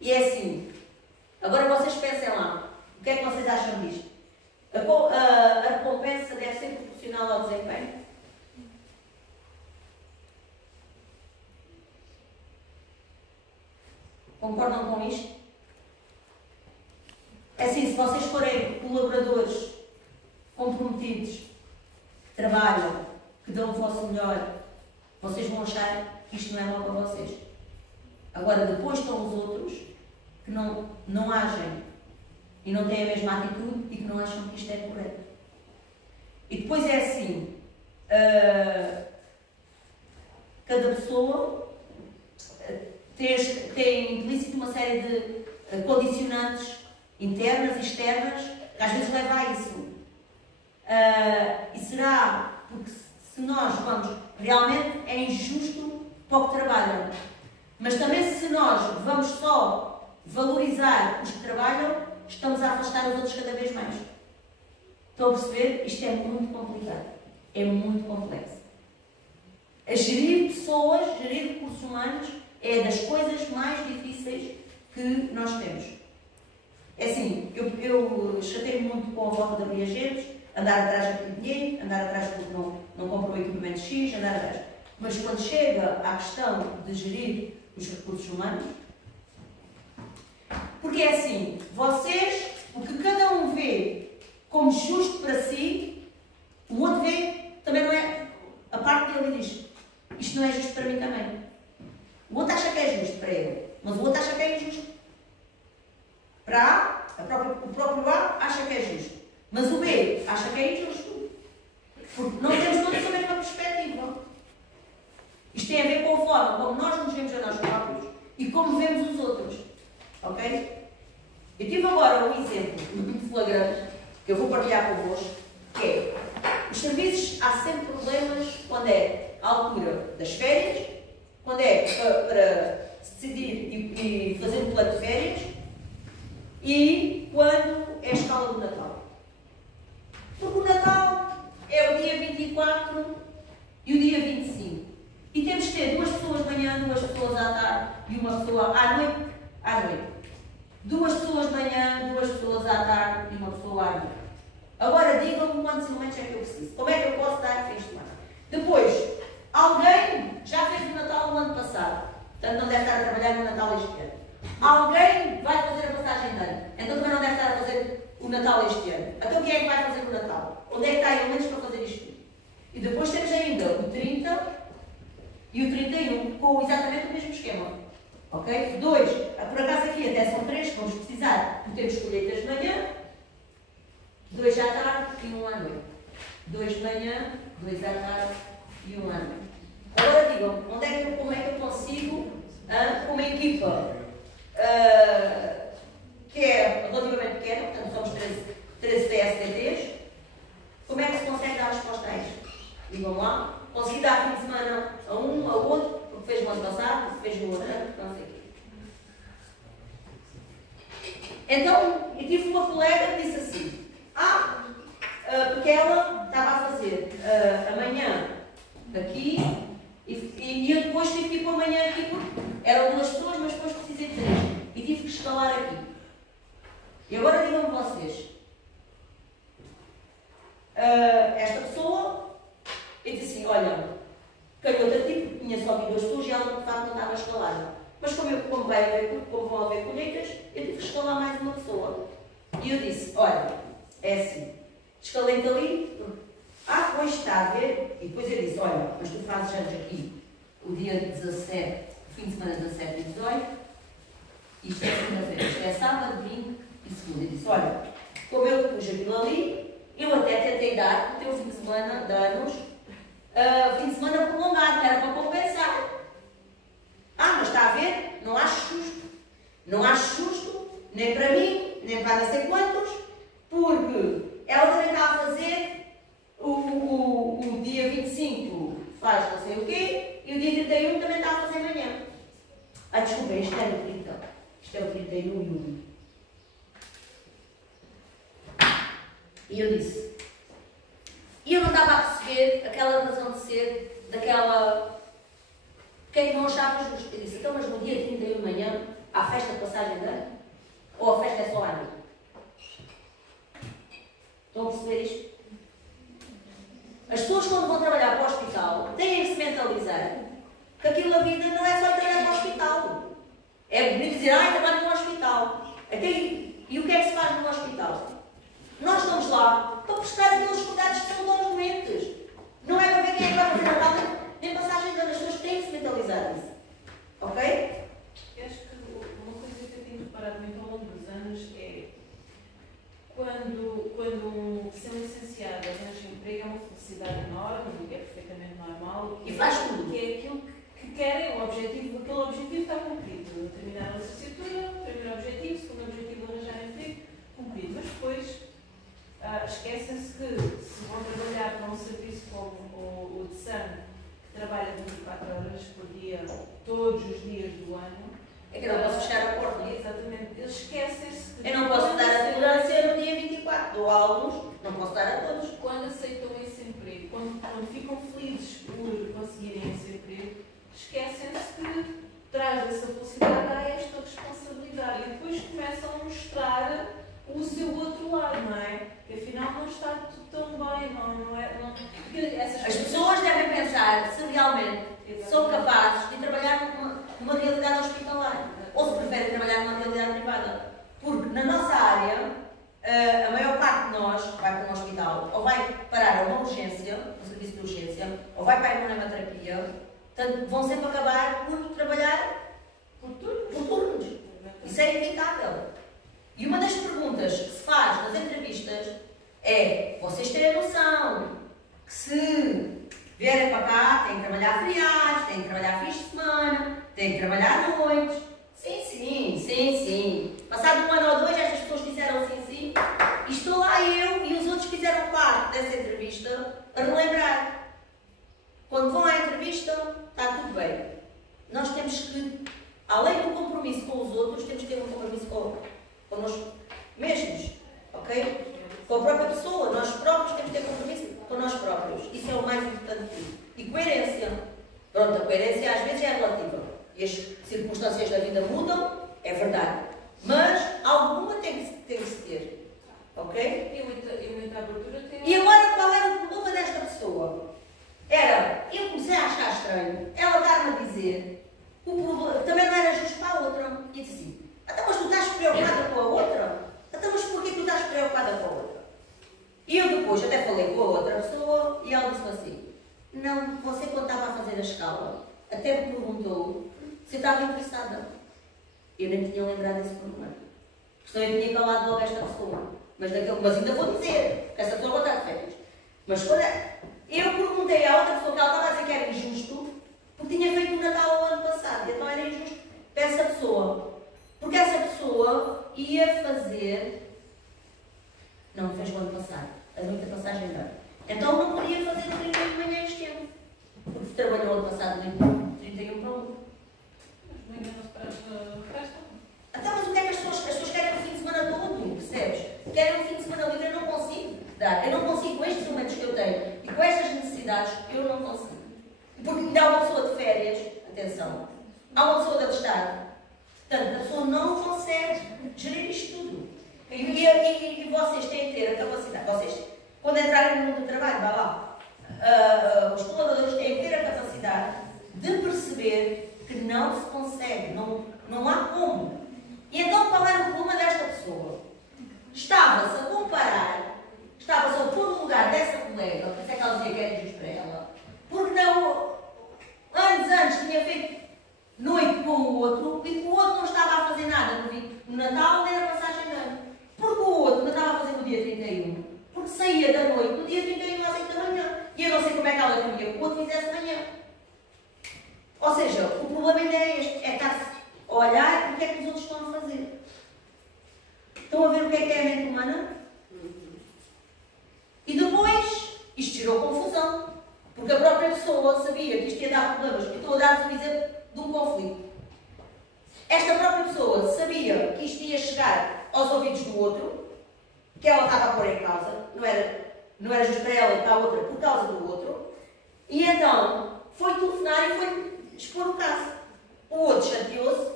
E é assim, agora vocês pensem lá, o que é que vocês acham disto? A recompensa deve ser proporcional ao desempenho? Concordam com isto? É assim, se vocês forem colaboradores comprometidos, que trabalham, que dão o vosso melhor, vocês vão achar que isto não é mau para vocês. Agora, depois estão os outros que não agem e não têm a mesma atitude e que não acham que isto é correto. E depois é assim, cada pessoa tem implícito uma série de condicionantes internas e externas que às vezes leva a isso. E será porque se nós vamos, realmente é injusto para o que trabalham, mas também se nós vamos só valorizar os que trabalham, estamos a afastar os outros cada vez mais. Estão a perceber? Isto é muito complicado. É muito complexo. A gerir pessoas, gerir recursos humanos, é das coisas mais difíceis que nós temos. É assim, eu chatei-me muito com a volta de reagentes, andar atrás do dinheiro, andar atrás porque não comprou o equipamento X, andar atrás. Mas quando chega à questão de gerir os recursos humanos, porque é assim, vocês, o que cada um vê como justo para si, o outro vê, também não é, a parte dele diz, isto não é justo para mim também. O outro acha que é justo para ele, mas o outro acha que é injusto. Para A, o próprio A acha que é justo, mas o B acha que é injusto. Porque não temos todos a mesma perspectiva. Isto tem a ver com a forma como nós nos vemos a nós próprios e como vemos os outros. Ok? Eu tive agora um exemplo muito flagrante que eu vou partilhar convosco, que é, os serviços, há sempre problemas quando é a altura das férias, quando é para decidir e fazer um plano de férias e quando é a escala do Natal. Porque o Natal é o dia 24 e o dia 25. E temos que ter duas pessoas de manhã, duas pessoas à tarde e uma pessoa à noite. Duas pessoas de manhã, duas pessoas à tarde e uma pessoa à noite. Agora digam-me quantos elementos é que eu preciso. Como é que eu posso dar fins de semana? Depois, alguém já fez o Natal no ano passado. Portanto, não deve estar a trabalhar no Natal este ano. Alguém vai fazer a passagem de ano. Então também não deve estar a fazer o Natal este ano. Então quem é que vai fazer o Natal? Onde é que está elementos para fazer isto tudo? E depois temos ainda o 30 e o 31 com exatamente o mesmo esquema. Ok? 2, por acaso aqui até são 3, vamos precisar, temos colheitas de manhã, 2 à tarde e 1 à noite. 2 de manhã, 2 à tarde e 1 à noite. Agora digam, como é que eu consigo, com uma equipa que é relativamente pequena, portanto somos 13 PSTTs, como é que se consegue dar resposta a isto? Digam lá, consegui dar fim de semana a um, a outro, porque fez no ano passado, porque fez no outro ano, não sei o quê. Então, eu tive uma colega que disse assim, porque ela estava a fazer amanhã aqui, e eu depois tive que ir para amanhã aqui, porque eram 2 pessoas, mas depois precisei de 3, e tive que escalar aqui. E agora digam-me vocês, esta pessoa, eu disse assim, olha, calhou-te a ti, porque tinha só aqui 2 pessoas e ela de facto não estava escalada. Mas como vão haver colheitas, eu tive que escalar mais uma pessoa. E eu disse, olha, é assim, escalei-te ali, pois está a ver, e depois eu disse, olha, mas tu fazes anos aqui o dia 17, o fim de semana 17 e 18, isto é segunda-feira, isto é sábado, domingo e segunda. Eu disse, olha, como eu pus aquilo ali, eu até tentei dar o teu fim de semana de anos, fim de semana prolongado, que era para compensar. Mas está a ver? Não acho justo. Não acho justo, nem para mim, nem para não sei quantos, porque ela também está a fazer o dia 25 faz não sei o quê, e o dia 31 também está a fazer amanhã. Desculpa, isto é o 30. Isto é o 31 e 1. E eu disse, e eu não estava a perceber aquela razão de ser daquela. Porque é que não achava justo? Eu disse, então, mas no dia 31 de manhã há festa de passagem de ano? Ou a festa é só à noite? Estão a perceber isto? As pessoas, quando vão trabalhar para o hospital, têm que se mentalizar que aquilo a vida não é só trabalhar para o hospital. É bonito dizer, trabalho no hospital. E o que é que se faz no hospital? Nós estamos lá para prestar aqueles cuidados que são tão doentes. Não é para ver quem é que vai fazer Natal nem passagem de ano. As pessoas têm que se mentalizar nisso. Ok? Eu acho que uma coisa que eu tenho reparado muito ao longo dos anos é quando ser um licenciado arranja emprego é uma felicidade enorme, é perfeitamente normal. E faz tudo. Que é aquilo que querem, aquele objetivo está cumprido. Terminar a licenciatura, primeiro objetivo, segundo objetivo, arranjar emprego, cumprido. Mas depois esquecem-se que se vão trabalhar para um serviço como o de SAM, que trabalha 24 horas por dia, todos os dias do ano. É que eu não posso fechar a porta. Exatamente. Eles esquecem-se que. Eu não posso dar a tolerância no dia 24. Dou a alguns, não posso dar a todos. Quando aceitam esse emprego, quando ficam felizes por conseguirem esse emprego, esquecem-se que traz dessa felicidade a esta responsabilidade. E depois começam a mostrar o seu outro lado, não é? Que afinal não está tudo tão bem, não é? As pessoas devem pensar se realmente são capazes de trabalhar numa realidade hospitalar ou se preferem trabalhar numa realidade privada. Porque na nossa área, a maior parte de nós vai para um hospital ou vai parar a uma urgência, um serviço de urgência, ou vai para a imunoterapia, portanto vão sempre acabar por trabalhar por turnos. Isso é inevitável. E uma das perguntas que se faz nas entrevistas é: vocês têm a noção que se vierem para cá têm que trabalhar feriados, têm que trabalhar fins de semana, têm que trabalhar noites? Sim. Passado 1 ano ou 2, estas pessoas disseram sim. E estou lá eu e os outros fizeram parte dessa entrevista a relembrar. Quando vão à entrevista, está tudo bem. Nós temos que, além do compromisso com os outros, temos que ter um compromisso connosco mesmos, ok? Com a própria pessoa, nós próprios temos que ter compromisso com nós próprios. Isso é o mais importante de tudo. E coerência. Pronto, a coerência às vezes é relativa. E as circunstâncias da vida mudam, é verdade. Mas alguma tem que se ter. Ok? E muita abertura tem. E agora qual era o problema desta pessoa? Eu comecei a achar estranho ela dar-me a dizer que o problema também não era justo para a outra. E disse assim: mas tu estás preocupada com a outra? Mas porquê tu estás preocupada com a outra? E eu depois até falei com a outra pessoa e ela disse assim: não, você quando estava a fazer a escala, até me perguntou se eu estava interessada. Eu nem tinha lembrado desse problema. Senão eu tinha calado logo esta pessoa. Mas ainda vou dizer, que essa pessoa vai estar de férias. Mas quando eu perguntei à outra pessoa que ela estava a dizer que era injusto, porque tinha feito o Natal o ano passado, e então era injusto para essa pessoa. Porque essa pessoa ia fazer. Não, fez o ano passado. A muita passagem não. Então não podia fazer o 31 de manhã este ano. Porque trabalhou o ano passado no 31 para 1. Mas não enganas para a festa? Então, mas o que é que as pessoas querem o fim de semana todo? Percebes? Querem o fim de semana livre, eu não consigo dar. Eu não consigo com estes instrumentos que eu tenho e com estas necessidades, eu não consigo. Porque ainda há uma pessoa de férias, atenção, há uma pessoa de atestado. Portanto, a pessoa não consegue gerir isto tudo. E vocês têm que ter a capacidade. Vocês, quando entrarem no mundo do trabalho, vá lá. Os colaboradores têm que ter a capacidade de perceber que não se consegue, não há como. E então, qual era o problema desta pessoa? Estava-se a comparar, estava-se a pôr no lugar dessa colega, por isso é que ela dizia que era injusto para ela, porque não, anos antes tinha feito noite com o outro e que o outro não estava a fazer nada no Natal nem na passagem de ano. Porque o outro não estava a fazer no dia 31, porque saía da noite no dia 31 às 8 da manhã. E eu não sei como é que ela queria que o outro fizesse de manhã. Ou seja, o problema ainda é este, é estar a olhar o que é que os outros estão a fazer. Estão a ver o que é a mente humana? E depois, isto gerou confusão. Porque a própria pessoa sabia que isto ia dar problemas. Eu estou a dar-vos um exemplo de um conflito. Esta própria pessoa sabia que isto ia chegar aos ouvidos do outro, que ela estava a pôr em causa, não era justo para ela e para a outra por causa do outro, e então foi telefonar e foi expor o caso. O outro chateou-se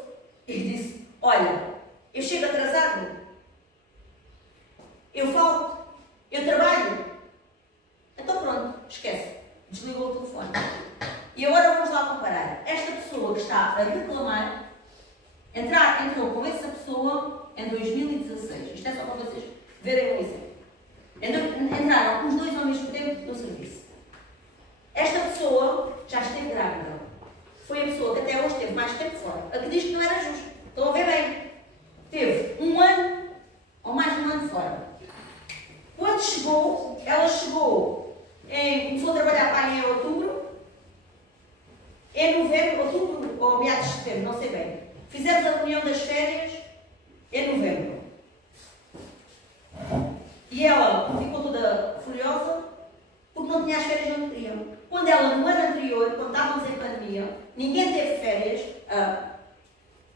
e disse: olha, eu chego atrasado, eu falto, eu trabalho. Então pronto, esquece, desligou o telefone. E agora vamos lá comparar. Esta pessoa que está a reclamar entrou com essa pessoa em 2016. Isto é só para vocês verem o exemplo. Entraram os dois ao mesmo tempo no serviço. Esta pessoa já esteve grávida. Foi a pessoa que até hoje teve mais tempo fora. A que diz que não era justo. Estão a ver bem? Teve um ano ou mais de um ano fora. Quando chegou, ela começou a trabalhar para em outubro. Em novembro, outubro ou meados de setembro, não sei bem. Fizemos a reunião das férias em novembro. E ela ficou toda furiosa porque não tinha as férias onde queriam. Quando ela, no ano anterior, quando estávamos em pandemia, ninguém teve férias,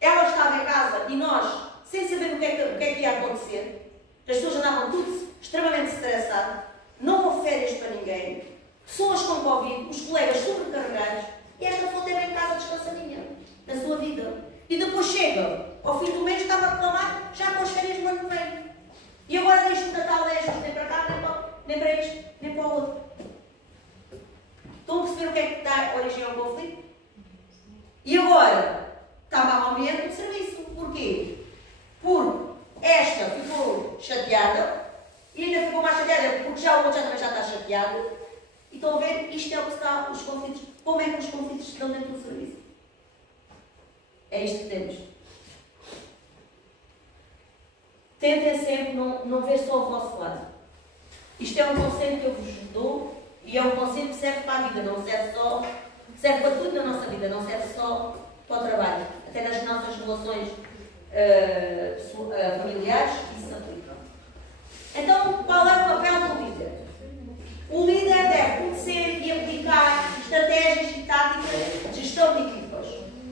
ela estava em casa e nós, sem saber o que é que ia acontecer, as pessoas andavam tudo extremamente estressadas, não houve férias para ninguém, pessoas com Covid, os colegas sobrecarregados, e esta pessoa esteve em casa descansadinha, na sua vida. E depois chega, ao fim do mês, estava a reclamar, já com as férias do ano que vem. E agora diz que o Natal é justo, nem para cá, nem para isto, nem para o outro. Estão a perceber o que é que está a origem ao conflito? E agora, está mal aumento de serviço. Porquê? Porque esta ficou chateada, e ainda ficou mais chateada porque já o outro também já está chateado. E estão a ver, isto é o que está, os conflitos. Como é que os conflitos estão dentro do serviço? É isto que temos. Tentem sempre não ver só o vosso lado. Isto é um conselho que eu vos dou e é um conselho que serve para a vida, não serve só, serve para tudo na nossa vida, não serve só para o trabalho. Até nas nossas relações familiares, isso se aplica. Então, qual é o papel do líder? O líder deve conhecer e aplicar estratégias e táticas de gestão de equipas.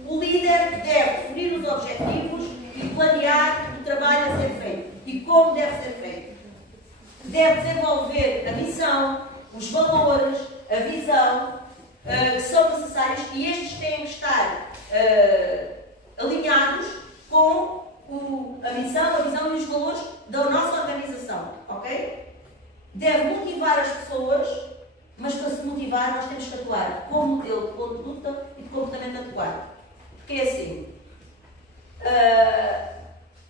O líder deve definir os objetivos e planear o trabalho a ser feito e como deve ser feito. Deve desenvolver a missão, os valores, a visão que são necessários e estes têm que estar alinhados com a missão, a visão e os valores da nossa organização. Ok? Deve motivar as pessoas, mas para se motivar nós temos que atuar com modelo de conduta e de comportamento adequado. Porque é assim,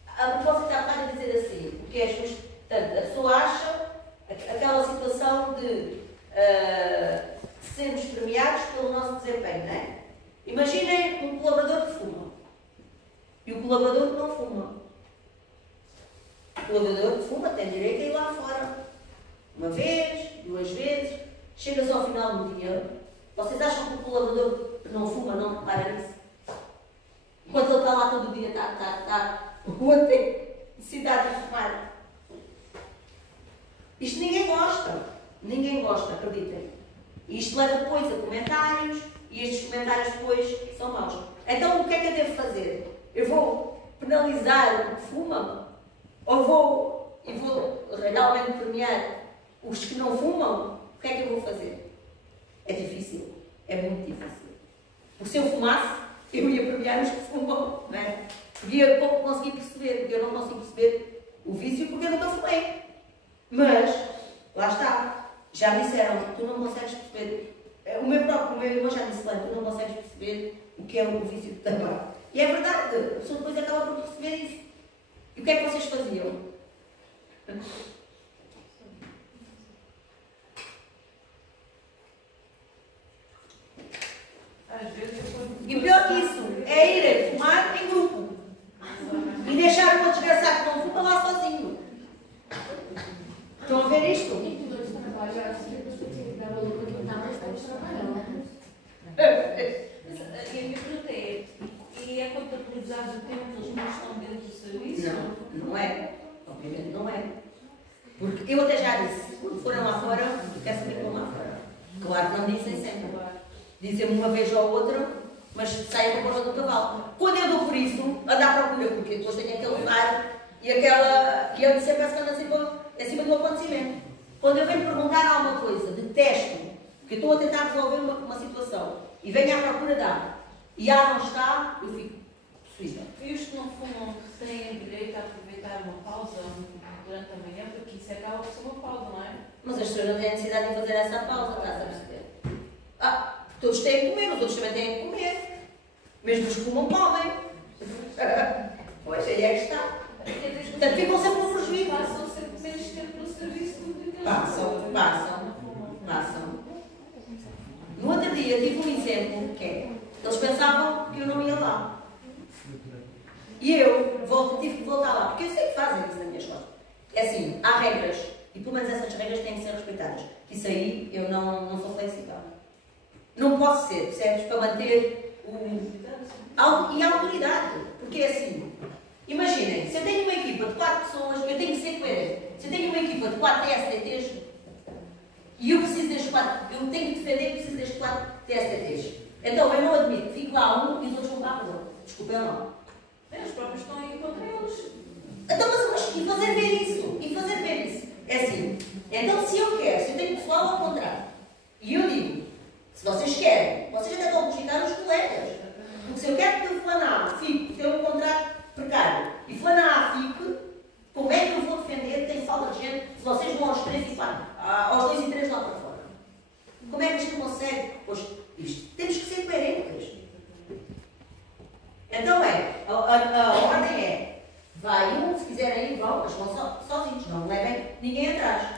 a proposta está a dizer assim, porque é justo, portanto, a pessoa acha aquela situação de sermos premiados pelo nosso desempenho, não é? E o colaborador que não fuma. O colaborador que fuma tem direito a ir lá fora. Uma vez, 2 vezes. Chegas ao final do dia. Vocês acham que o colaborador que não fuma não repara nisso? Enquanto ele está lá todo dia, quando tem necessidade de fumar. Isto ninguém gosta. Ninguém gosta, acreditem. E isto leva depois a comentários, e estes comentários depois são maus. Então o que é que eu devo fazer? Eu vou penalizar o que fuma? Ou vou realmente premiar os que não fumam? O que é que eu vou fazer? É difícil. É muito difícil. Porque se eu fumasse, eu ia premiar os que fumam, não é? Ia conseguir perceber, porque eu não consigo perceber o vício porque eu nunca fumei. Mas, lá está. Já me disseram, tu não consegues perceber. O meu irmão já disse, tu não consegues perceber o que é o vício de tabaco. E é verdade, a pessoa depois acaba por perceber isso. E o que é que vocês faziam? E pior que isso, é ir fumar em grupo. E deixar uma desgraçada que não fuma lá sozinho. Estão a ver isto? E a minha pergunta é, e é contabilizado o tempo que eles não estão dentro do serviço? Não é. Obviamente não é. Porque eu até já disse, quando foram lá fora, quer saber que vão lá fora. Claro que não dizem sempre. Dizem-me uma vez ou outra, mas saem a borda do cavalo. Quando eu dou por isso, ando à procura, porque depois tenho aquele lugar e aquela. E ando sempre em cima do acontecimento. Quando eu venho perguntar alguma coisa, detesto, porque eu estou a tentar resolver uma situação e venho à procura de A e A não está, eu fico possuída. E os que não fumam têm direito a aproveitar uma pausa durante a manhã, porque isso acaba por ser uma pausa, não é? Mas as pessoas não têm necessidade de fazer essa pausa, estás a perceber? Todos têm que comer, os outros também têm que comer. Mesmo os que fumam podem. Pois, aí é que está. Portanto, ficam sempre no prejuízo. Passam sempre menos tempo no serviço do que eles Passam. No outro dia tive um exemplo que é, eles pensavam que eu não ia lá. E eu tive que voltar lá, porque eu sei que fazem isso na minha escola. É assim, há regras, e pelo menos essas regras têm que ser respeitadas. Isso aí eu não sou flexível. Não posso ser, percebes? Para manter e a autoridade. Porque é assim, imaginem, se eu tenho uma equipa de 4 pessoas, eu tenho que ser coerente. Se eu tenho uma equipa de 4 TSTTs, e eu preciso destes 4, eu tenho que defender que preciso destes 4 TSTTs. Então eu não admito que fique lá um e os outros vão para a rua. Desculpem lá. Os próprios estão aí contra eles. Então, mas e fazer ver isso? E fazer ver isso? É assim, então se eu quero, se eu tenho pessoal ao contrário, e eu digo, se vocês querem, vocês até estão a prejudicar os colegas. Porque se eu quero que o fulano A fique, ter um contrato precário, e fulano A fique, como é que eu vou defender que tem falta de gente se vocês vão aos 3 e 4, aos 2 e 3 lá para fora? Como é que a gente consegue? Pois, isto, temos que ser coerentes. Então a ordem é, vai um, se quiserem ir, vão, mas vão sozinhos, não levem ninguém atrás.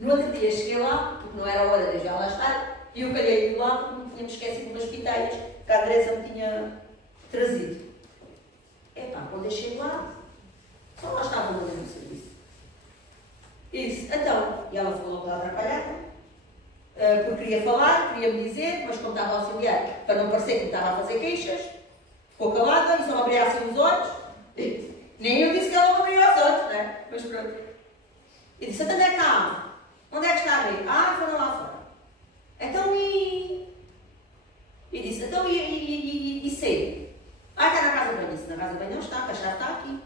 No outro dia cheguei lá, porque não era a hora de já lá estar, e eu calhei lá porque me tínhamos esquecido umas pitaias que a Andresa me tinha trazido. Quando eu chego lá, só lá estava uma vez no serviço. Isso, então, e ela ficou logo lá atrapalhada, porque queria falar, queria me dizer, mas como estava a auxiliar, para não parecer que estava a fazer queixas, ficou calada e só me abria assim os olhos. Nem eu disse que ela me abria os olhos, né? Mas pronto. E disse, onde é que está? Onde é que está a abrir? Foram lá fora. Então e disse, então e sei? Está na casa de banho. Disse, na casa de banho não está, a chave está aqui.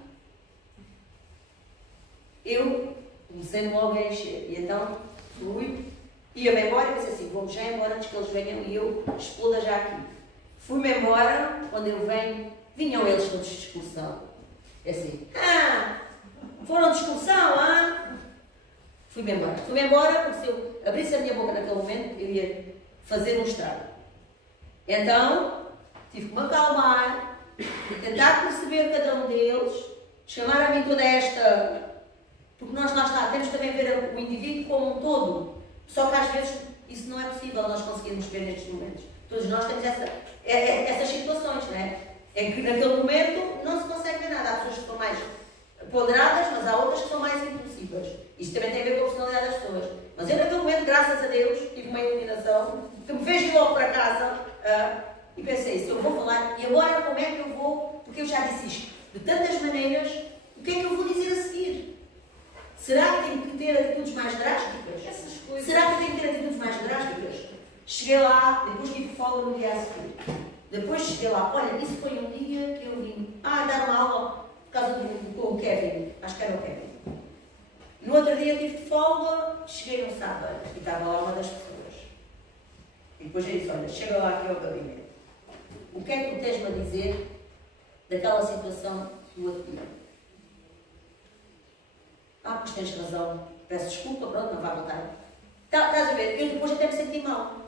Eu comecei logo a encher. E então fui, ia-me embora e pensei assim, vamos já embora antes que eles venham e eu exploda já aqui. Fui-me embora, quando eu venho, vinham eles todos de excursão. É assim, foram de excursão, Fui-me embora. Fui-me embora porque se eu abrisse a minha boca naquele momento, eu ia fazer um estrago. Então, tive que me acalmar, tentar perceber cada um deles, chamar a mim toda esta... Porque nós, lá está, temos também ver o indivíduo como um todo. Só que às vezes isso não é possível nós conseguirmos ver nestes momentos. Todos nós temos essas situações, não é? Em que naquele momento ponderadas, mas há outras que são mais impulsivas. Isto também tem a ver com a personalidade das pessoas. Mas eu, naquele momento, graças a Deus, tive uma iluminação que me fez ir logo para casa e pensei, se eu vou falar, e agora como é que eu vou, porque eu já disse isto, de tantas maneiras, o que é que eu vou dizer a seguir? Será que tenho que ter atitudes mais drásticas? Essas coisas. Será que eu tenho que ter atitudes mais drásticas? Cheguei lá, depois tive folga no dia a seguir. Depois cheguei lá, olha, isso foi um dia que eu vim dar uma aula por causa com o Kevin, acho que era o Kevin. No outro dia tive de folga, cheguei no sábado e estava lá uma das pessoas. E depois eu disse, olha, chega lá aqui ao gabinete. O que é que tu tens-me a dizer daquela situação do outro dia? Pois tens razão, peço desculpa, pronto, não vai voltar. Estás a ver? Eu depois até me senti mal.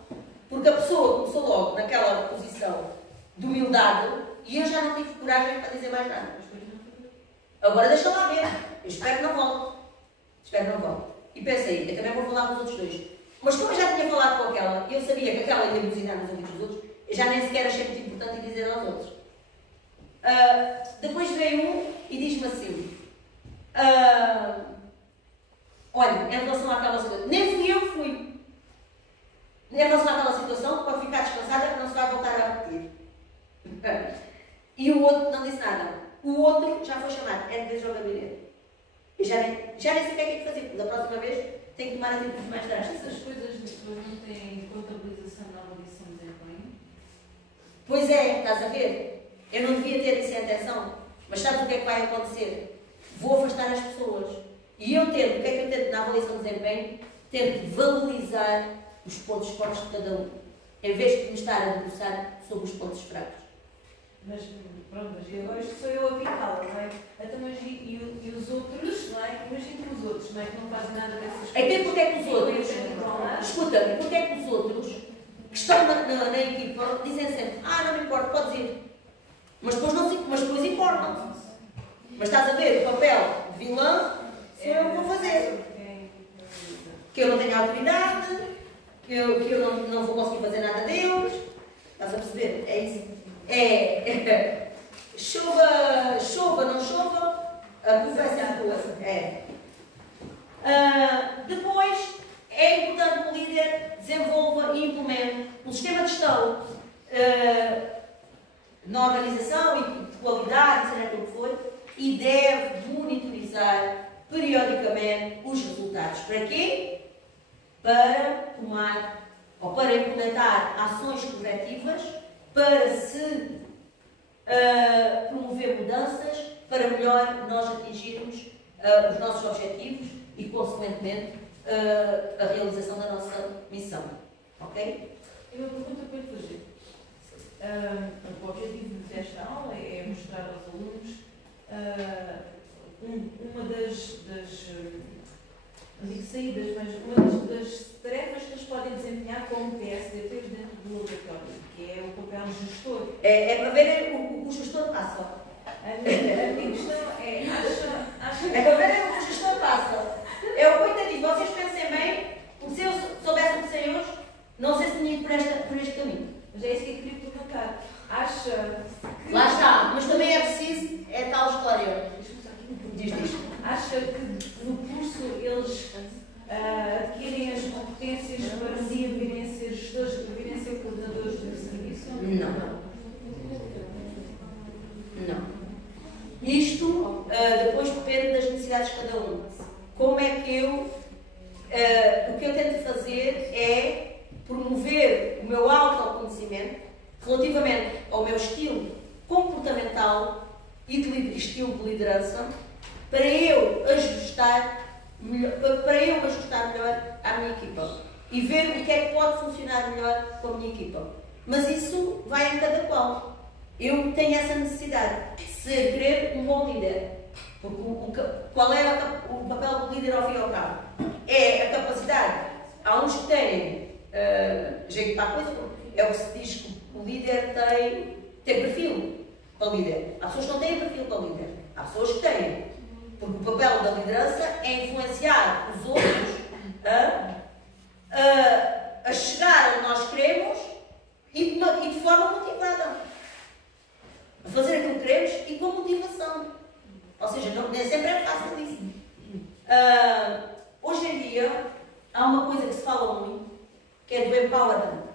Porque a pessoa começou logo naquela posição de humildade e eu já não tive coragem para dizer mais nada. Agora deixa lá ver. Eu espero que não volte. Espero que não volte. E pensei, eu também vou falar com os outros dois. Mas como eu já tinha falado com aquela e eu sabia que aquela ia buzinar nos ouvidos dos outros, eu já nem sequer achei muito importante dizer aos outros. Depois veio um e diz-me assim, olha, em relação àquela situação, nem fui eu que fui. Em relação àquela situação, pode ficar descansada que não se vai voltar a repetir. E o outro não disse nada. O outro já foi chamado, é de vez ao gabinete. E já nem sei o que é que tem que fazer, porque da próxima vez tem que tomar atitudes mais drásticas. Essas coisas depois não têm contabilização na avaliação de desempenho? Pois é, estás a ver? Eu não devia ter isso em atenção, mas sabes o que é que vai acontecer? Vou afastar as pessoas. E eu tento, o que é que eu tento na avaliação de desempenho? Tento valorizar os pontos fortes de cada um, em vez de me estar a debruçar sobre os pontos fracos. Mas pronto, mas agora isto sou eu a picá-la, não é? Então, mas e os outros, não é? Imagina os outros, não é? Que não fazem nada dessas coisas. Então, porque é que os outros, escuta, e porque é que os outros que estão na equipa dizem sempre, não me importa, podes ir. Mas depois importam-se. Mas estás a ver, o papel de vilã sou eu que vou fazer. Que eu não tenho autoridade, que eu não vou conseguir fazer nada deles. Estás a perceber? É isso. Chova, não chova, a culpa é sempre tua. Depois, é importante que o líder desenvolva e implemente um sistema de gestão na organização e de qualidade, seja aquilo que for, e deve monitorizar periodicamente os resultados. Para quê? Para tomar ou para implementar ações corretivas, para se promover mudanças, para melhor nós atingirmos os nossos objetivos e, consequentemente, a realização da nossa missão. Ok? Eu uma pergunta para lhe fazer. O objetivo desta aula é mostrar aos alunos uma das não digo saídas, mas uma das tarefas que eles podem desempenhar como PSDPs dentro do laboratório, que é o papel gestor. É para ver o gestor passa. A minha questão é, acha É para ver o gestor passa. É o coitadinho, vocês pensem bem, porque se eu soubesse o que sei hoje, não sei se tinha ido por este caminho. Mas é isso que eu queria perguntar. Acha que... Lá está, mas também é preciso, é tal história. Diz. Acha que no curso eles adquirem as competências para um dia virem a ser gestores, virem a ser coordenadores do serviço? Não. Isto depois depende das necessidades de cada um. Como é que o que eu tento fazer é promover o meu autoconhecimento relativamente ao meu estilo comportamental e de estilo de liderança, para eu ajustar melhor à minha equipa e ver o que é que pode funcionar melhor com a minha equipa. Mas isso vai em cada qual. Eu tenho essa necessidade de ser um bom líder. Porque qual é o papel do líder ao fim e ao cabo? É a capacidade. Há uns que têm jeito para a coisa, é o que se diz que o líder tem perfil para líder. Há pessoas que não têm perfil para líder. Há pessoas que têm. Porque o papel da liderança é influenciar os outros a chegar onde nós queremos e de forma motivada. A fazer aquilo que queremos e com motivação. Ou seja, nem sempre é Hoje em dia, há uma coisa que se fala muito, que é do empowerment.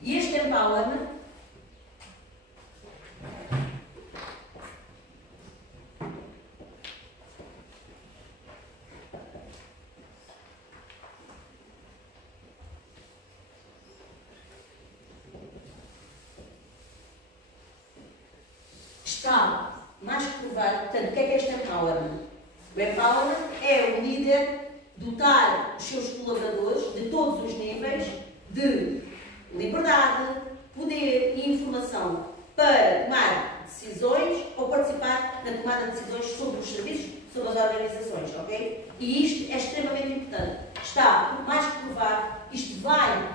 E este empowerment está mais que provado. Portanto, o que é este empowerment? O empowerment é o líder dotar os seus colaboradores de todos os níveis de liberdade, poder e informação para tomar decisões ou participar na tomada de decisões sobre os serviços, sobre as organizações, ok? E isto é extremamente importante. Está mais que provado, isto vai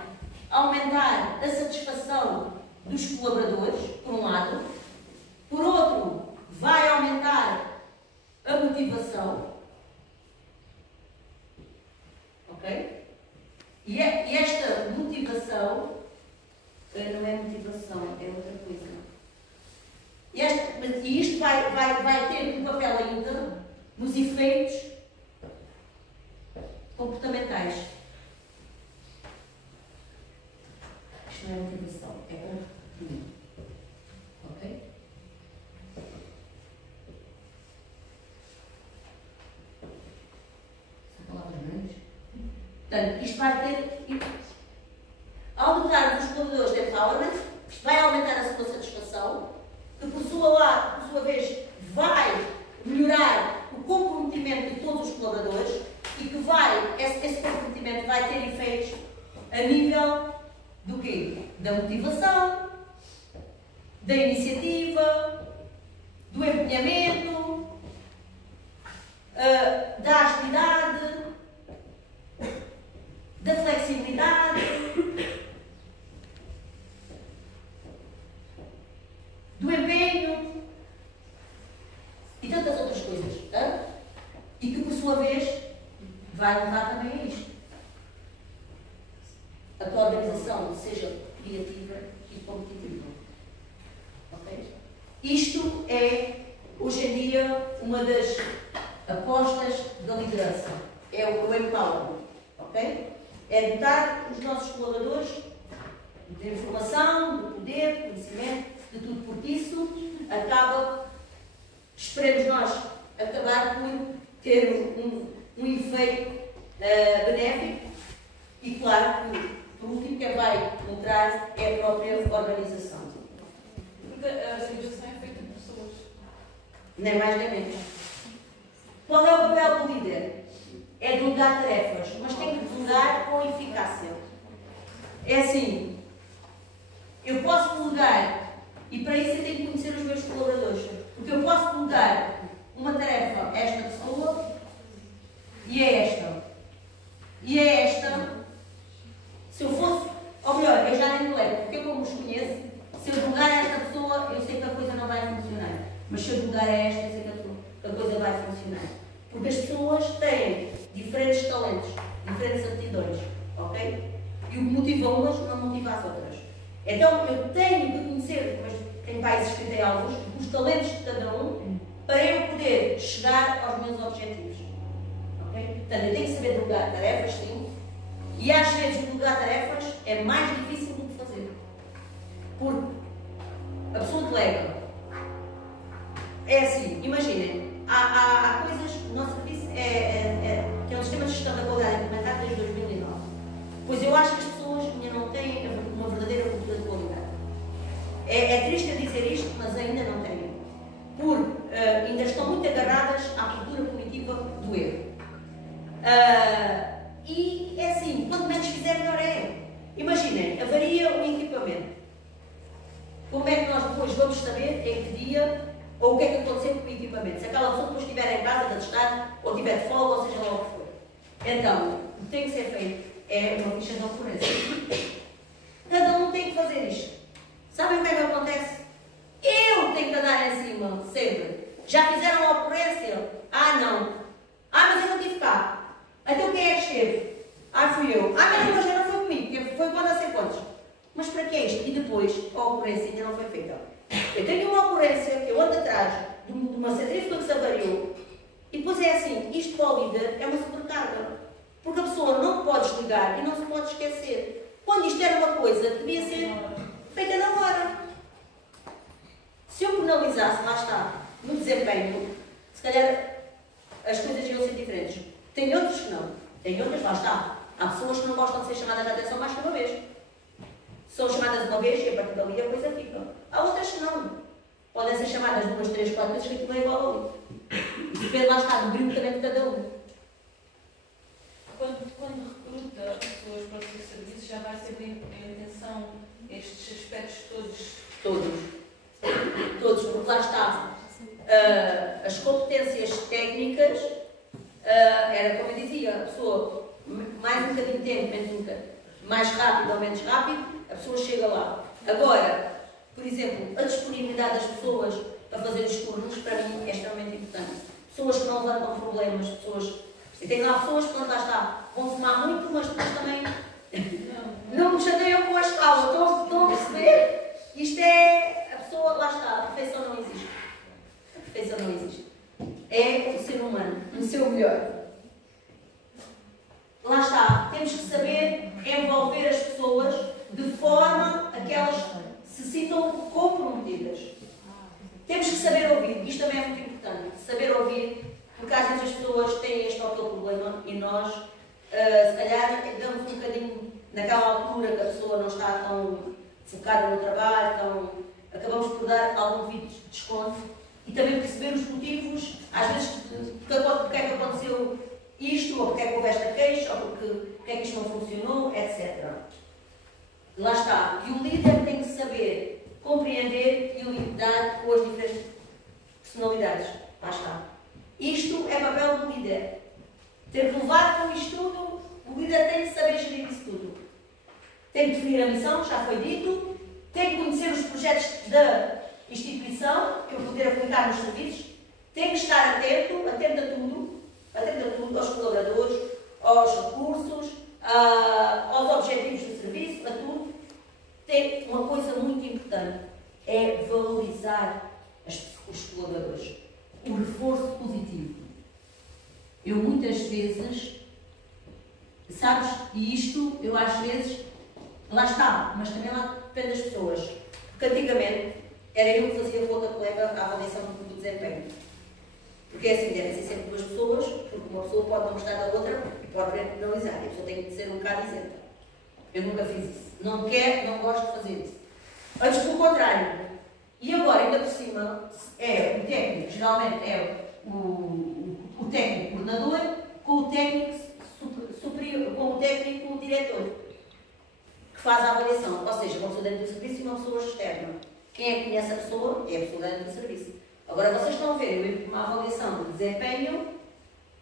aumentar a satisfação dos colaboradores, por um lado. Por outro, vai aumentar a motivação. Ok? E esta motivação não é motivação, é outra coisa. E isto vai ter um papel ainda nos efeitos comportamentais. Isto não é motivação, é comportamento. Ok? São palavras grandes. Portanto, isto vai ter. Ao dotar os colaboradores de empowerment, isto vai aumentar a sua satisfação, que por sua vez vai melhorar o comprometimento de todos os colaboradores e que esse comprometimento vai ter efeitos a nível do quê? Da motivação, da iniciativa, do empenhamento, da agilidade, da flexibilidade, do empenho e tantas outras coisas. Tá? E que, por sua vez, vai levar também a isto. A tua organização seja criativa e competitiva. Ok? Isto é, hoje em dia, uma das apostas da liderança. É o empowerment. Ok? É dotar os nossos colaboradores de informação, de poder, de conhecimento, de tudo, porque isso acaba, esperemos nós, acabar por ter um efeito benéfico e, claro, por último, quem vai mostrar é a própria organização. Porque a organização é feita de pessoas. Nem mais nem menos. Qual é o papel do líder? É delegar tarefas, mas tem que delegar com eficácia. É assim, eu posso delegar, e para isso eu tenho que conhecer os meus colaboradores, porque eu posso delegar uma tarefa a esta pessoa e a esta. E a esta, se eu fosse, ou melhor, eu já nem delego, porque eu como os conheço, se eu delegar a esta pessoa, eu sei que a coisa não vai funcionar. Mas se eu delegar a esta, eu sei que a coisa vai funcionar. Porque as pessoas têm diferentes talentos, diferentes aptidões, ok? E o que motiva umas não motiva as outras. Então eu tenho de conhecer, mas tem países que têm alguns, os talentos de cada um, para eu poder chegar aos meus objetivos. Okay? Portanto, eu tenho que saber delegar tarefas, sim, e às vezes delegar tarefas é mais difícil do que fazer. Porque a pessoa delega. É assim, imaginem, há coisas, o nosso serviço que é um sistema de gestão da qualidade implementado desde 2009. Pois eu acho que as pessoas ainda não têm uma verdadeira cultura de qualidade. É triste eu dizer isto, mas ainda não têm. Porque ainda estão muito agarradas à cultura cognitiva do erro. E é assim, quanto menos fizer, melhor é. Imaginem, avaria um equipamento. Como é que nós depois vamos saber em que dia ou o que é que aconteceu com o equipamento? Se aquela pessoa depois estiver em casa a testar, ou tiver de folga, ou seja lá o que for. Então, o que tem que ser feito é uma ficha de ocorrência. Cada um tem que fazer isto. Sabem o que é que acontece? Eu tenho que andar em cima, sempre. Já fizeram a ocorrência? Ah, não. Ah, mas eu não tive cá. Então quem é que esteve? Ah, fui eu. Ah, não, mas já não foi comigo, porque foi quando a ser quantos. Mas para que é isto? E depois, a ocorrência ainda não foi feita. Eu tenho uma ocorrência que eu ando atrás de uma centrífuga que se avariou, e depois é assim, isto para o líder é uma sobrecarga. Porque a pessoa não pode desligar e não se pode esquecer. Quando isto era uma coisa que devia ser feita na hora. Se eu penalizasse, lá está, no desempenho, se calhar as coisas iam ser diferentes. Tem outros que não. Tem outras, lá está. Há pessoas que não gostam de ser chamadas de atenção mais que uma vez. São chamadas uma vez e a partir dali a coisa fica. Há outras que não. Podem ser chamadas 2, 3, 4 vezes que aquilo é igual ali. Depende, lá está, do brilho também de cada um. Quando recruta pessoas para o seu serviço, já vai ser bem em atenção estes aspectos todos? Todos, porque lá está. As competências técnicas, era como eu dizia, a pessoa, mais um bocadinho de tempo, menos um bocadinho, mais rápido ou menos rápido, a pessoa chega lá. Agora, por exemplo, a disponibilidade das pessoas para fazer os turnos, para mim, é extremamente importante. Pessoas que não levantam problemas, pessoas... E tem lá pessoas que, lá está, vão fumar muito, mas depois também não me chateiam com a escala. Estão a perceber? Isto é... A pessoa, lá está, a perfeição não existe. A perfeição não existe. É o ser humano, no seu melhor. Lá está, temos que saber envolver as pessoas de forma a que elas se sintam comprometidas. Temos que saber ouvir, isto também é muito importante, saber ouvir, porque às vezes as pessoas têm este ou aquele problema e nós, se calhar, damos um bocadinho naquela altura que a pessoa não está tão focada no trabalho, acabamos por dar algum devido de desconto e também perceber os motivos, às vezes, porque é que aconteceu isto, ou porque é que houve esta queixa, ou porque é que isto não funcionou, etc. Lá está. E o líder tem que saber compreender e lidar com as diferentes personalidades. Lá está. Isto é papel do líder. Ter que levar com isto tudo, o líder tem que saber gerir isso tudo. Tem que definir a missão, já foi dito. Tem que conhecer os projetos da instituição, que eu poder aplicar nos serviços. Tem que estar atento a tudo, aos colaboradores, aos recursos, aos objetivos do serviço, a tudo. Tem uma coisa muito importante, é valorizar os colaboradores. O reforço positivo. Eu muitas vezes, sabes, e isto eu às vezes, lá está, mas também lá depende das pessoas. Porque antigamente era eu que fazia com outra colega a avaliação do desempenho. Porque é assim, devem ser sempre duas pessoas, porque uma pessoa pode não gostar da outra e pode penalizar. A pessoa tem que ser um bocado isenta. Eu nunca fiz isso. Não quero, não gosto de fazer isso. Antes, pelo contrário. E agora, ainda por cima, é o técnico, geralmente é o técnico coordenador com o técnico superior, com o técnico diretor, que faz a avaliação. Ou seja, uma pessoa dentro do serviço e uma pessoa externa. Quem é que conhece a pessoa? É a pessoa dentro do serviço. Agora vocês estão a ver, eu ir para uma avaliação de desempenho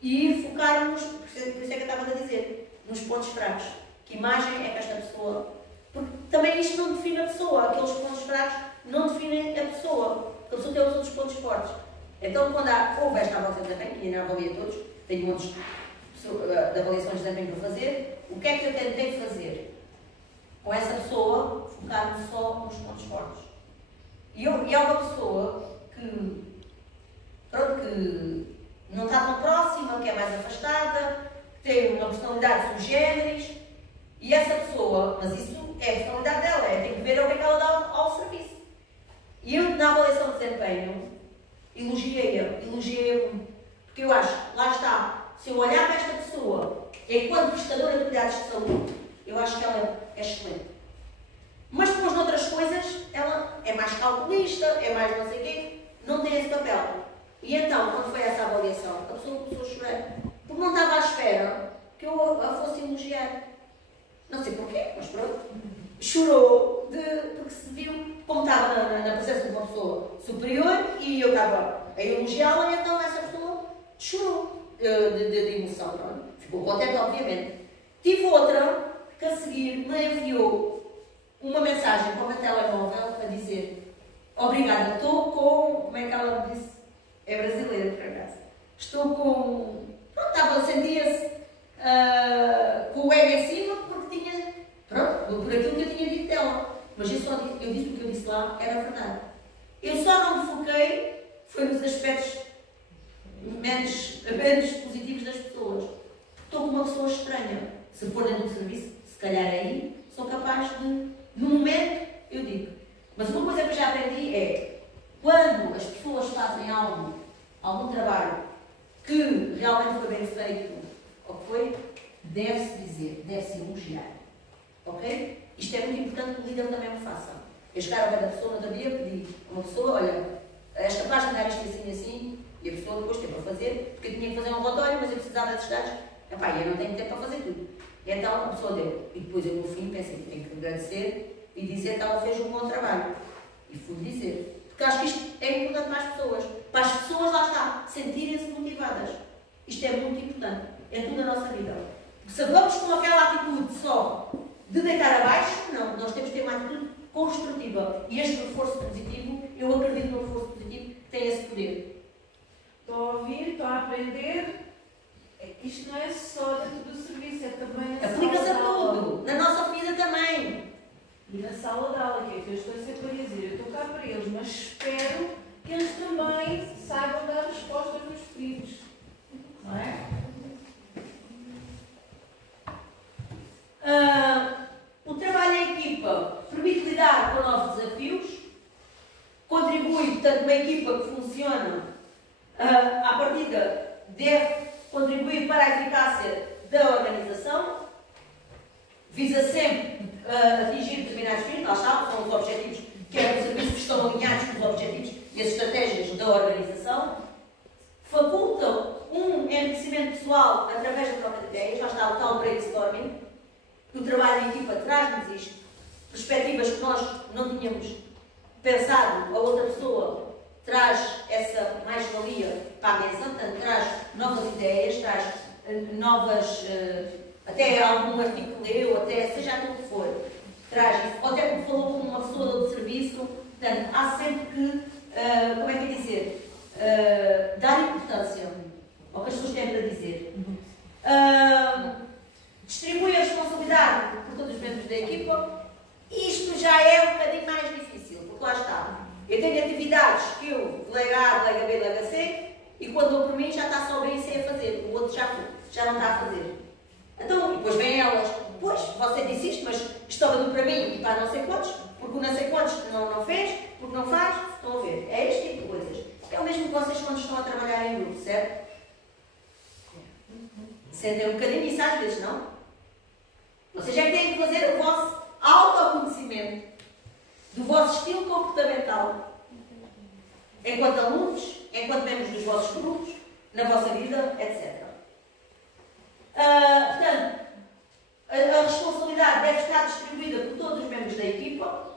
e focar-nos, por isso é que eu estava a dizer, nos pontos fracos. Que imagem é que esta pessoa... Porque também isto não define a pessoa, aqueles pontos fracos não definem a pessoa, porque a pessoa tem os outros pontos fortes. Então, quando houve esta avaliação de desempenho, e ainda avalia todos, tenho montes de avaliações de desempenho para fazer, o que é que eu tentei fazer? Com essa pessoa, focar-me só nos pontos fortes. E é uma pessoa que não está tão próxima, que é mais afastada, que tem uma personalidade sui generis, e essa pessoa, mas isso é a personalidade dela, tem que ver o que é que ela dá ao serviço. E eu, na avaliação de desempenho, elogiei-a muito, porque eu acho, lá está, se eu olhar para esta pessoa, enquanto prestadora de cuidados de saúde, eu acho que ela é excelente. Mas depois, noutras coisas, ela é mais calculista, é mais não sei o quê, não tem esse papel. E então, quando foi essa avaliação, a pessoa começou a chorar. Porque não estava à espera que eu a fosse elogiar. Não sei porquê, mas pronto. Chorou porque se viu, como estava na presença de uma pessoa superior e eu estava a elogiá-la, e então essa pessoa chorou de emoção. Pronto. Ficou contente, obviamente. Tive outra que a seguir me enviou uma mensagem para o meu telemóvel a dizer: obrigada, estou com... Como é que ela me disse? É brasileira, por acaso. Estou com... Pronto, sentia-se com o ego em cima porque tinha... Pronto, por aquilo que eu tinha dito dela. Mas eu disse o que eu disse lá era verdade. Eu só não me foquei, foi nos aspectos menos positivos das pessoas. Estou com uma pessoa estranha. Se for dentro do serviço, se calhar aí, sou capaz de, no momento, eu digo. Mas uma coisa que eu já aprendi é, quando as pessoas fazem algum trabalho que realmente foi bem feito, ou que foi, deve-se dizer, deve-se elogiar. Ok? Isto é muito importante que o líder também o faça. Eu chegar ao pé da pessoa, no outro dia, pedi a uma pessoa, olha, és capaz de dar isto assim, e a pessoa depois teve a fazer, porque eu tinha que fazer um relatório, mas eu precisava desses dados. Epá, eu não tenho tempo para fazer tudo. E então a pessoa deu. E depois eu, no fim, pensei que tenho que agradecer e dizer que ela fez um bom trabalho. E fui dizer. Porque acho que isto é importante para as pessoas. Para as pessoas, lá está, sentirem-se motivadas. Isto é muito importante. É tudo a nossa vida. Porque se vamos com aquela atitude só de deitar abaixo, não. Nós temos que ter uma atitude construtiva. E este reforço positivo, eu acredito no reforço positivo, que tem esse poder. Estou a ouvir, estou a aprender. Isto não é só dentro do serviço, é também na aplica-se sala a de aula. tudo. Na nossa vida também. E na sala de aula, que é que eu estou sempre a dizer, eu estou cá para eles, mas espero que eles também saibam dar resposta aos meus pedidos. Não é? O trabalho em equipa permite lidar com novos desafios, contribui, portanto, uma equipa que funciona, à partida, deve contribuir para a eficácia da organização, visa sempre atingir determinados fins, lá está, são os objetivos, que é os serviços que estão alinhados com os objetivos e as estratégias da organização, facultam um enriquecimento pessoal através da troca de ideias, lá está o tal brainstorming, que o trabalho em equipa traz-nos isto, perspectivas que nós não tínhamos pensado, a outra pessoa traz essa mais-valia para a mesa, portanto, traz novas ideias, traz novas, até algum artigo que leu, até seja aquilo que for, traz isso, ou até porque falou com uma pessoa do serviço, portanto, há sempre que, como é que é dizer, dar importância ao que as pessoas têm para dizer. Distribui a responsabilidade por todos os membros da equipa, e isto já é um bocadinho mais difícil, porque lá está. Eu tenho atividades que eu, delega A, delega B, delega C, e quando dou por mim já está só B e C a fazer, o outro já não está a fazer. Então, depois vêm elas, pois, você disse isto, mas estava do para mim e para não sei quantos, porque o não sei quantos não fez, porque não faz, estão a ver. É este tipo de coisas. É o mesmo que vocês quando estão a trabalhar em grupo, certo? Sentem um bocadinho isso às vezes, não? Vocês é que têm que fazer o vosso autoconhecimento do vosso estilo comportamental enquanto alunos, enquanto membros dos vossos grupos, na vossa vida, etc. Portanto, a responsabilidade deve estar distribuída por todos os membros da equipa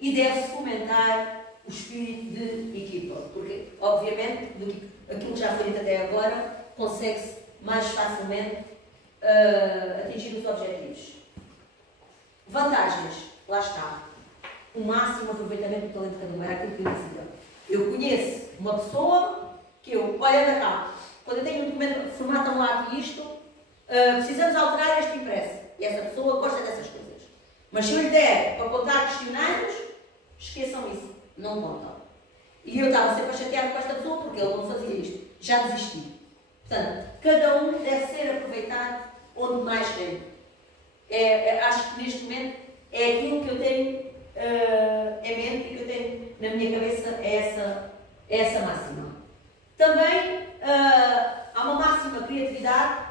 e deve-se fomentar o espírito de equipa, porque, obviamente, aquilo que já foi dito até agora, consegue-se mais facilmente atingir os objetivos. Vantagens, lá está. O máximo aproveitamento do talento de cada um, era aquilo que eu dizia. Eu conheço uma pessoa que eu, olha, anda cá, quando eu tenho um documento, formata-me lá aqui isto, precisamos alterar este impresso. E essa pessoa gosta dessas coisas. Mas se eu lhe der para contar questionários, esqueçam isso, não contam. E eu estava sempre a chatear com esta pessoa porque ele não fazia isto. Já desisti. Portanto, cada um deve ser aproveitado onde mais tem. Acho que neste momento é aquilo que eu tenho em mente e que eu tenho na minha cabeça, é essa máxima. Também há uma máxima criatividade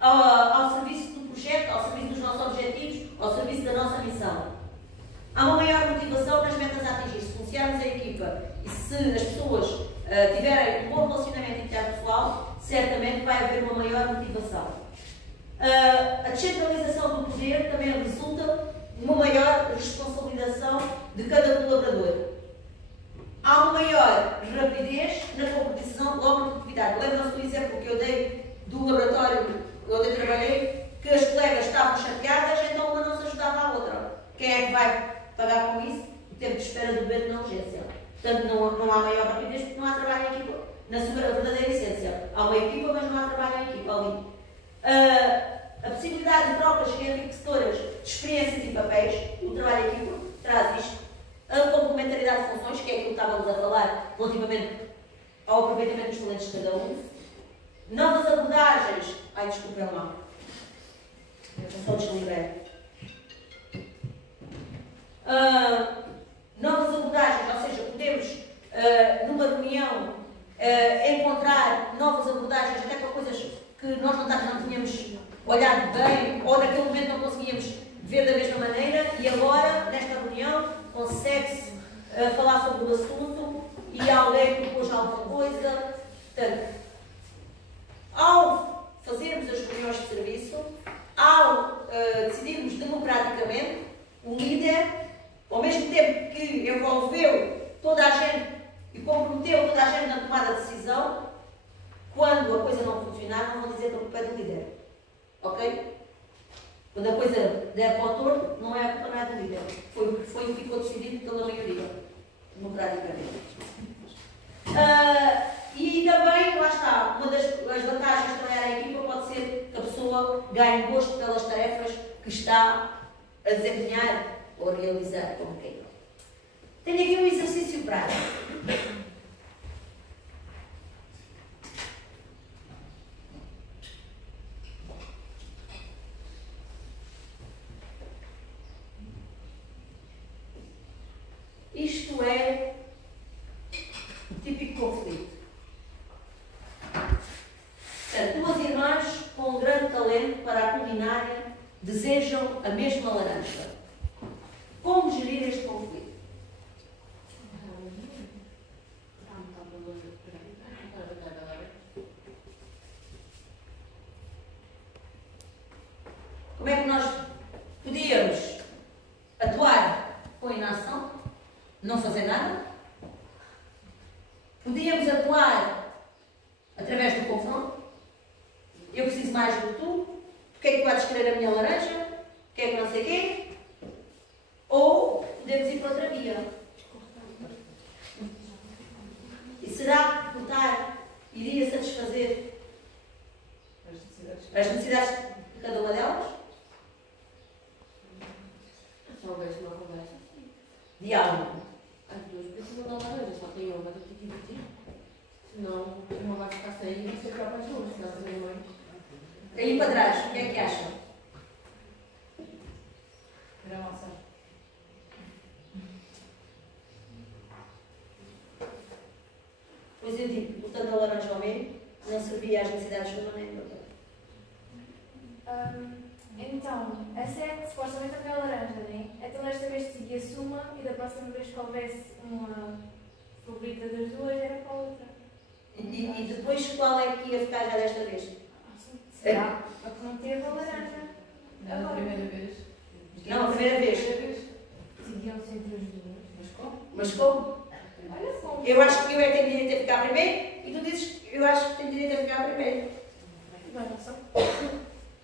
ao serviço do projeto, ao serviço dos nossos objetivos, ao serviço da nossa missão. Há uma maior motivação nas metas a atingir. Se funciarmos a equipa e se as pessoas tiverem um bom relacionamento interpessoal, certamente vai haver uma maior motivação. A descentralização do poder também resulta uma maior responsabilização de cada colaborador. Há uma maior rapidez na concretização logo na produtividade. Lembram-se do exemplo que eu dei do laboratório onde eu trabalhei, que as colegas estavam chateadas, então uma não se ajudava à outra. Quem é que vai pagar com isso? O tempo de espera do bebê na urgência. Portanto, não há maior rapidez porque não há trabalho em equipa. Na sua verdadeira essência. Há uma equipa, mas não há trabalho em equipa ali. A possibilidade de trocas enriquecedoras de experiências e papéis, o trabalho em equipa, traz isto, a complementaridade de funções, que é aquilo que estávamos a falar relativamente ao aproveitamento dos talentos de cada um, novas abordagens, desculpem lá, eu só desliguei. Novas abordagens, ou seja, podemos, numa reunião, encontrar novas abordagens até para coisas que nós não tínhamos olhado bem, ou naquele momento não conseguíamos ver da mesma maneira, e agora, nesta reunião, consegue-se falar sobre o assunto e alguém propôs alguma coisa. Portanto, ao fazermos as reuniões de serviço, ao decidirmos democraticamente, o líder, ao mesmo tempo que envolveu toda a gente e comprometeu toda a gente na tomada de decisão, quando a coisa não funcionar, não vão dizer que a culpa é do líder. Ok? Quando a coisa der para o torto, não é a culpa, não é do líder. Foi e ficou decidido pela maioria, democraticamente. E também, lá está, uma das vantagens de trabalhar em equipa pode ser que a pessoa ganhe gosto pelas tarefas que está a desempenhar ou a realizar, como queira. Tenho aqui um exercício prático. Isto é o típico conflito. Portanto, duas irmãs com um grande talento para a culinária desejam a mesma laranja. Como gerir este conflito? Como é que nós podíamos atuar com inação? Não fazer nada? Podíamos atuar através do confronto? Eu preciso mais do que tu? Porque é que tu vais querer a minha laranja? Porque é que não sei quê? Ou podemos ir para outra via? E será que cortar iria satisfazer as necessidades de cada uma delas? Se houvesse uma conversa, sim. Diálogo. As duas precisam da laranja, só tem uma, vai ter que dividir. Senão, uma vai ficar sem e vai ser própria de duas, senão as irmãs. Aí para trás, o que é que acham? Para avançar. Pois eu digo, botando a laranja ao meio, não servia às necessidades de uma nem da outra. Então, essa é supostamente a minha laranja, né? Então desta vez seguia-se uma e da próxima vez que houvesse uma favorita das duas era para a outra. E depois qual é que ia ficar já desta vez? Será? A que não teve a laranja. Não, a primeira vez. Não, a primeira vez. Seguiam-se entre as duas. Mas como? Mas como? Olha como. Eu acho que eu é que tenho direito a ficar primeiro e tu dizes que eu acho que tenho direito a ficar primeiro.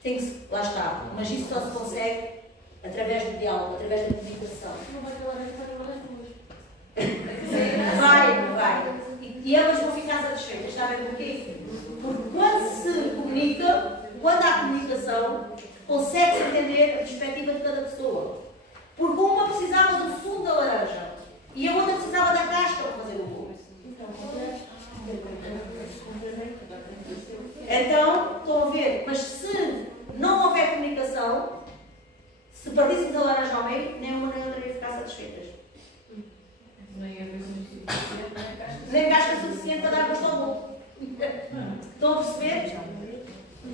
Tem que se, lá está, mas isso só se consegue através do diálogo, através da comunicação. Não vai ter laranja para nenhuma das duas. Vai. E elas vão ficar satisfeitas, sabem porquê? Porque quando se comunica, quando há comunicação, consegue-se entender a perspectiva de cada pessoa. Porque uma precisava do sumo da laranja e a outra precisava da casca para fazer o bolo. Então, estão a ver, mas se não houver comunicação, se partíssemos a laranja ao meio, nem uma nem outra ia ficar satisfeitas. Nem a vez suficiente, nem a casca. Nem casca suficiente para dar gosto ao bolo. Estão a perceber?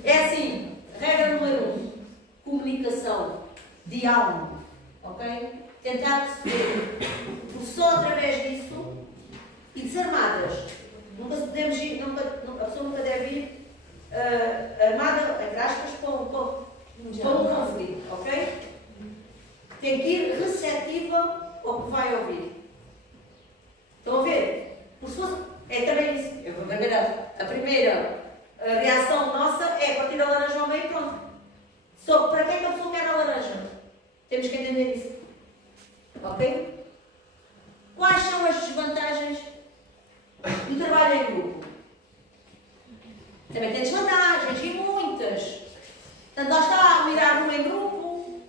É assim, regra número 1, comunicação, diálogo, ok? Tentar perceber, porque só através disso, e desarmadas, nunca podemos ir, a pessoa nunca deve ir armada, entre aspas, para um conflito, ok? Tem que ir receptiva ao que vai ouvir. Estão a ver? Por se fosse, é também isso. A primeira reação nossa é partir a laranja ao meio e pronto. Só que para que é que a pessoa quer a laranja? Temos que entender isso. Ok? Quais são as desvantagens do trabalho em grupo? Também tem desvantagens, e muitas. Portanto, lá está, mirar num em grupo,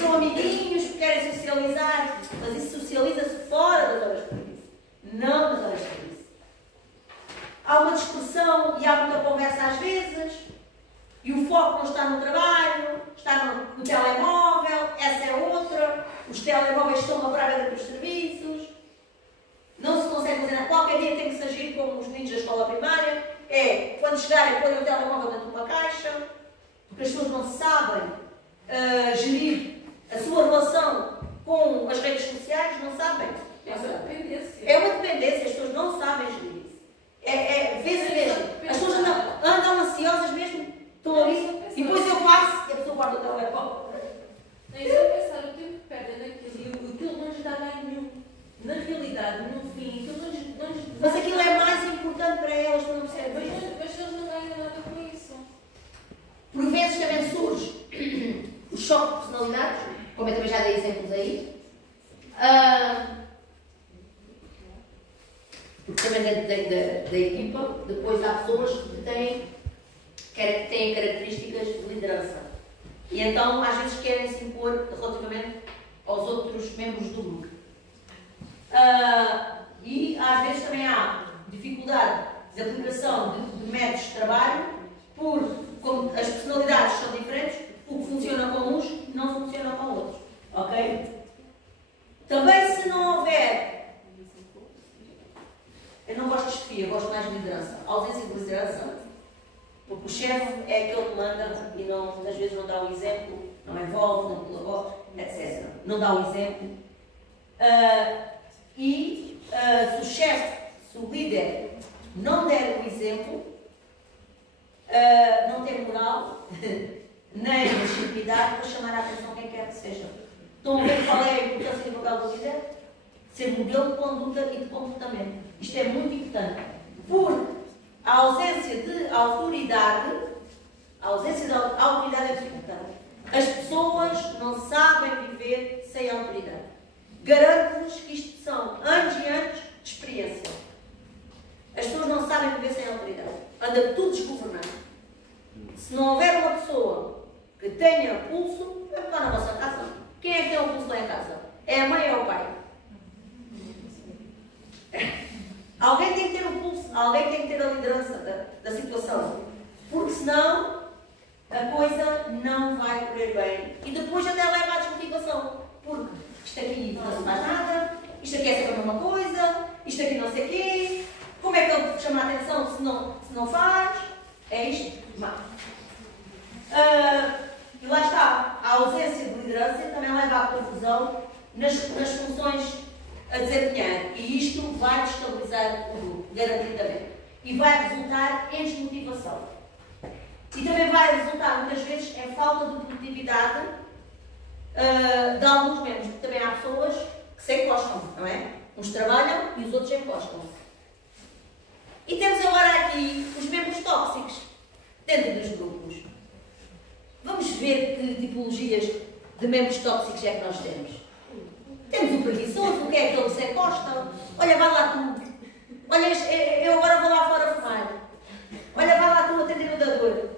são amiguinhos, querem socializar, mas isso socializa-se fora das horas de serviço, não nas horas de serviço. Há uma dispersão e há muita conversa às vezes, e o foco não está no trabalho, está no telemóvel, essa é outra, os telemóveis estão uma praga entre os serviços, não se consegue fazer nada. Qualquer dia tem que se agir como os meninos da escola primária, quando chegarem, põem o telemóvel dentro de uma caixa, porque as pessoas não sabem gerir a sua relação com as redes sociais, não sabem. É uma dependência. É uma dependência, as pessoas não sabem gerir isso. Vê-se mesmo. As pessoas andam ansiosas mesmo, estão ali, e depois eu passo e a pessoa guarda o telemóvel. Nem só pensar o tempo que perdem naquilo, e aquilo não lhes dá ganho nenhum. Na realidade, no fim, aquilo não lhes dá. Mas aquilo é mais importante para elas, não percebem? Mas eles não ganham nada com isso. Por vezes também surge o choque de personalidades, como eu também já dei exemplos aí. Porque também da equipa, depois há pessoas que têm características de liderança. E então às vezes querem se impor relativamente aos outros membros do grupo. E às vezes também há dificuldade de aplicação de métodos de trabalho, como as personalidades são diferentes, o que funciona com uns não funciona com outros. Ok? Também se não houver... Eu não gosto de chefia, eu gosto mais de liderança. A ausência de liderança, porque o chefe é aquele que manda e não, às vezes não dá o exemplo, não envolve, não colabora, etc. Não dá o exemplo. Se o chefe, se o líder não der o exemplo, não tem moral, nem legitimidade para chamar a atenção quem quer que seja. Estão a ver qual é a importância do papel do líder? Ser modelo de conduta e de comportamento. Isto é muito importante. Porque a ausência de autoridade, é muito importante. As pessoas não sabem viver sem autoridade. Garanto-vos que isto são anos e anos de experiência. As pessoas não sabem viver sem autoridade. Anda tudo desgovernado. Se não houver uma pessoa que tenha pulso, é lá na vossa casa. Quem é que tem o pulso lá em casa? É a mãe ou o pai? Alguém tem que ter o pulso, alguém tem que ter a liderança da situação. Porque senão a coisa não vai correr bem. E depois até leva à desmotivação. Porque isto aqui não se faz nada, isto aqui é sempre a mesma coisa, isto aqui não sei o quê. Como é que ele chama a atenção se não faz? É isto? E lá está, a ausência de liderança também leva à confusão nas funções a desempenhar. E isto vai destabilizar o grupo, garantidamente. E vai resultar em desmotivação. E também vai resultar, muitas vezes, em falta de produtividade de alguns membros. Porque também há pessoas que se encostam, não é? Uns trabalham e os outros encostam-se. E temos agora aqui os membros tóxicos dentro dos grupos. Vamos ver que tipologias de membros tóxicos é que nós temos. Temos o preguiçoso, o que é aquele que se encosta? Olha, vai lá tu. Olha, eu agora vou lá fora fumar. Olha, vai lá tu atender o dador.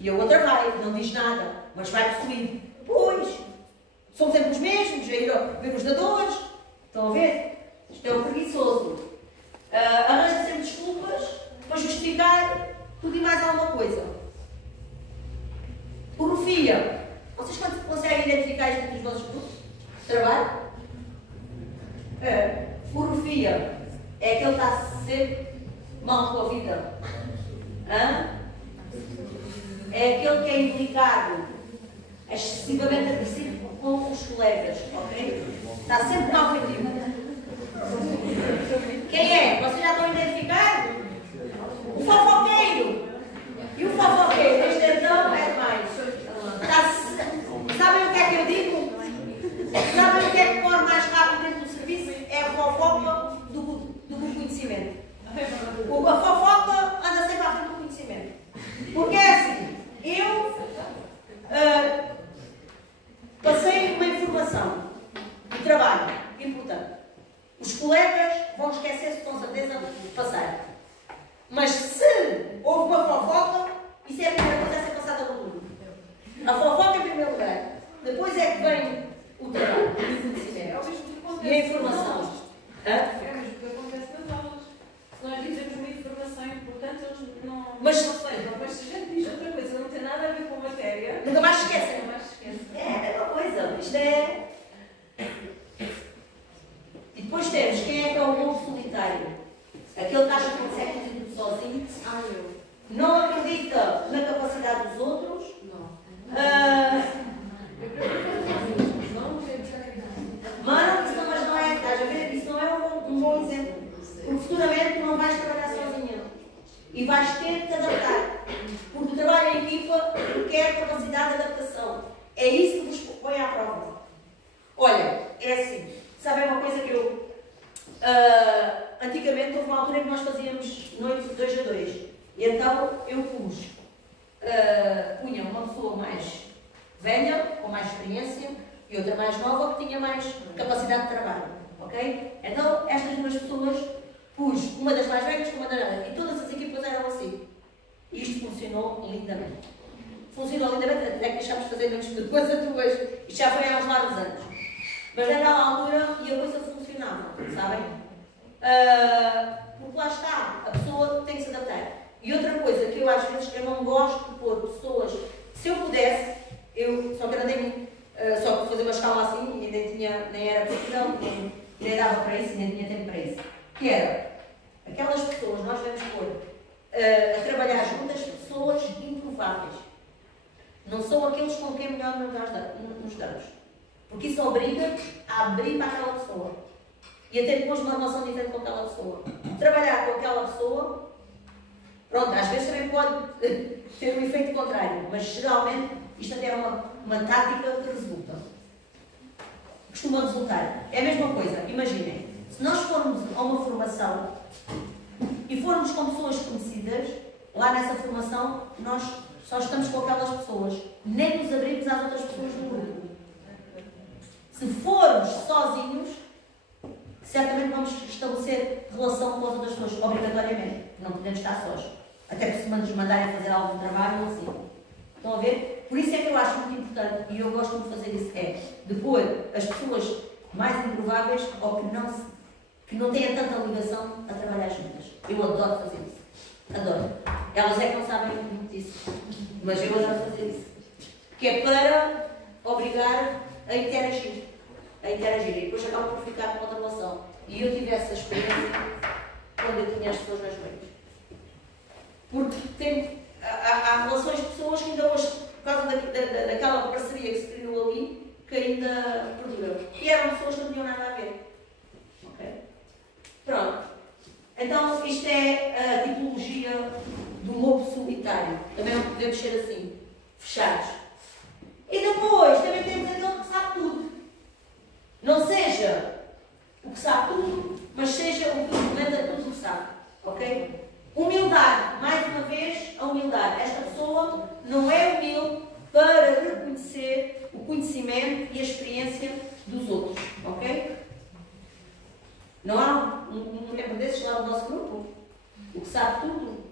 E a outra vai, não diz nada, mas vai possuir. Pois, somos sempre os mesmos, a ir ver os dadores. Estão a ver? Isto é o preguiçoso. Arranja sempre desculpas para justificar tudo e mais alguma coisa. O rufia. Vocês conseguem identificar isto nos vossos grupos de trabalho? O rufia é aquele que está sempre mal com a vida. É aquele que é implicado, excessivamente agressivo com os colegas, ok? Está sempre mal feito. Quem é? Vocês já estão identificados? O fofoqueiro. E o fofoqueiro, este então é demais. Sabem o que é que eu digo? Sabem o que é que corre mais rápido dentro do serviço? É a fofoca do conhecimento. A fofoca anda sempre à frente do conhecimento. Porque é assim, eu passei uma informação de trabalho importante. Os colegas vão esquecer-se com certeza de passar. Mas se houve uma fofoca, isso é a primeira coisa a ser passada no mundo. A fofoca em primeiro lugar. Depois é que vem o trabalho. Isto é... E depois temos quem é que é o lobo solitário. Aquele que acha que consegue fazer tudo sozinho. Não acredita na capacidade dos outros. Mano, isso não, mas não é, estás a ver? Isso não é um bom exemplo. Porque futuramente tu não vais trabalhar sozinha. E vais ter de te adaptar. Porque o trabalho em equipa requer capacidade de adaptação. É isso que vos põe à prova. Olha, é assim. Sabem uma coisa que eu... antigamente houve uma altura em que nós fazíamos noites de 2 a 2. E então eu punha uma pessoa mais velha, com mais experiência, e outra mais nova, que tinha mais capacidade de trabalho. Ok? Então estas duas pessoas pus uma das mais velhas com uma das mais, e todas as equipas eram assim. E isto funcionou lindamente. Funcionou lindamente, até que deixámos de fazer antes de 2 a 2. Isto já foi há uns largos anos. Mas naquela altura e a coisa funcionava, sabem? Porque lá está, a pessoa tem que se adaptar. E outra coisa que eu às vezes eu não gosto de pôr pessoas, se eu pudesse, eu só que era só fazer uma escala assim, e nem era possível, nem dava para isso, nem tinha tempo para isso. Que era, aquelas pessoas, nós devemos pôr a trabalhar juntas pessoas improváveis. Não são aqueles com quem melhor nos damos. Porque isso obriga a abrir para aquela pessoa. E a ter depois uma relação diferente com aquela pessoa. Trabalhar com aquela pessoa, pronto, às vezes também pode ter um efeito contrário, mas geralmente isto até é uma tática que resulta. Costuma resultar. É a mesma coisa, imaginem, se nós formos a uma formação e formos com pessoas conhecidas, lá nessa formação nós só estamos com aquelas pessoas, nem nos abrimos às outras pessoas do grupo. Se formos sozinhos, certamente vamos estabelecer relação com as outras pessoas, obrigatoriamente. Não podemos estar sós. Até que se nos mandarem fazer algum trabalho ou assim. Estão a ver? Por isso é que eu acho muito importante, e eu gosto de fazer isso, é de pôr as pessoas mais improváveis ou que não tenham tanta ligação a trabalhar juntas. Eu adoro fazer isso. Adoro. Elas é que não sabem muito disso. Mas eu adoro fazer isso. Que é para obrigar a interagir. E depois acaba por ficar com outra relação. E eu tive essa experiência quando eu tinha as pessoas nas noites. Porque há relações de pessoas que ainda hoje, por causa daquela parceria que se criou ali, que ainda perduram. E eram pessoas que não tinham nada a ver. Ok? Pronto. Então, isto é a tipologia do lobo solitário. Também podemos ser assim, fechados. E depois, também temos aquele que sabe tudo. Não seja o que sabe tudo, mas seja o que implementa tudo o que sabe. Ok? Humildade. Mais uma vez, a humildade. Esta pessoa não é humilde para reconhecer o conhecimento e a experiência dos outros. Ok? Não há um membro desses lá do nosso grupo? O que sabe tudo?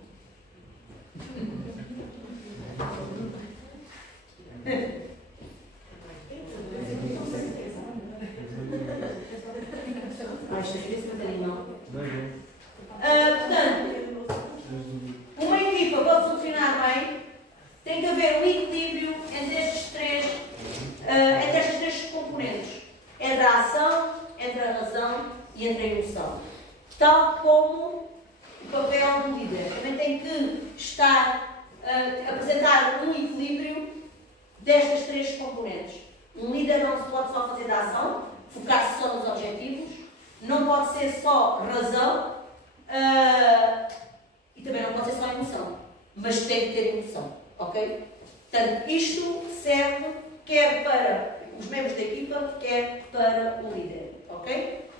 Portanto, uma equipa para funcionar bem tem que haver um equilíbrio entre estas três componentes, entre a ação, entre a razão e entre a emoção. Tal como o papel do líder. Também tem que estar a apresentar um equilíbrio destas três componentes. Um líder não se pode só fazer da ação, focar-se só nos objetivos, não pode ser só razão e também não pode ser só emoção, mas tem que ter emoção, ok? Portanto, isto serve quer para os membros da equipa, quer para o líder, ok?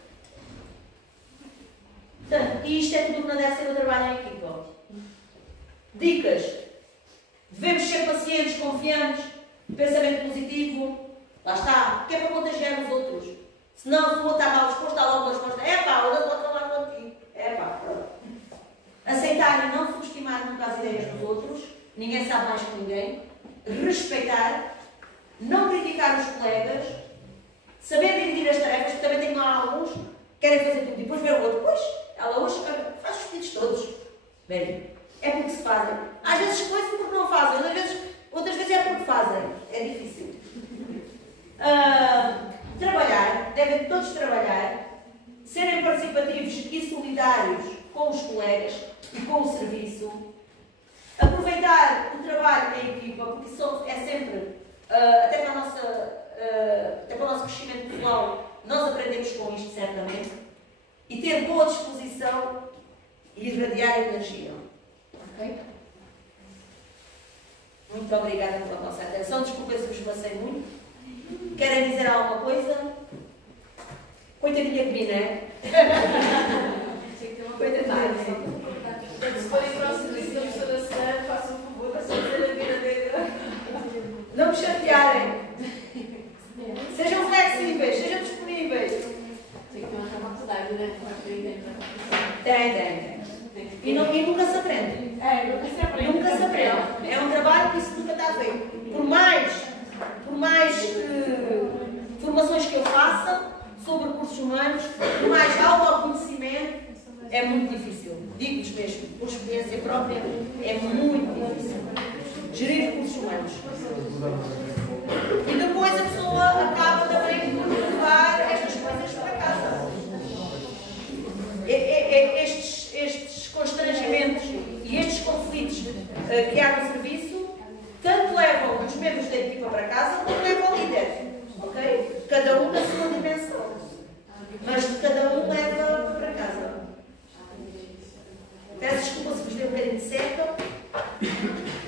Portanto, isto é tudo que não deve ser o trabalho em equipa. Dicas. Devemos ser pacientes, confiantes, pensamento positivo. Lá está. Que é para contagiar os outros. Senão, se o outro está mal disposto, está logo uma resposta. O outro pode falar contigo. Pronto. Aceitar e não subestimar nunca as ideias dos outros. Ninguém sabe mais que ninguém. Respeitar. Não criticar os colegas. Saber dividir as tarefas, porque também tem lá alguns que querem fazer tudo. E depois ver o outro. Pois, ela hoje faz os pedidos todos. Bem, é porque se fazem. Às vezes coisas porque não fazem. Outras vezes é porque fazem. É difícil. todos trabalhar, serem participativos e solidários com os colegas e com o serviço, aproveitar o trabalho em equipa, porque isso é sempre, até para o nosso crescimento pessoal, nós aprendemos com isto certamente, e ter boa disposição e irradiar energia. Ok? Muito obrigada pela vossa atenção. Desculpem se vos passei muito. Querem dizer alguma coisa? Coitadinha de mim, não é? Coitadinha de mim. Se forem para o serviço da professora Serena, façam o favor de fazer a vida negra. Não me chatearem. Sejam flexíveis, sejam disponíveis. Tem que ter uma capacidade, né? Tem. E nunca se aprende. Nunca se aprende. Nunca se aprende. É um trabalho que isso nunca está feito. Por mais formações que eu faça sobre recursos humanos, por mais autoconhecimento, é muito difícil. Digo-vos mesmo, por experiência própria, é muito difícil. Gerir recursos humanos. E depois a pessoa acaba também por levar estas coisas para casa. Estes constrangimentos e estes conflitos que há no serviço, tanto levam os membros da equipa para casa, como levam o líder. Ok? Cada um na sua dimensão. Mas cada um leva para casa. Peço desculpa se vos dei um bocadinho de seca,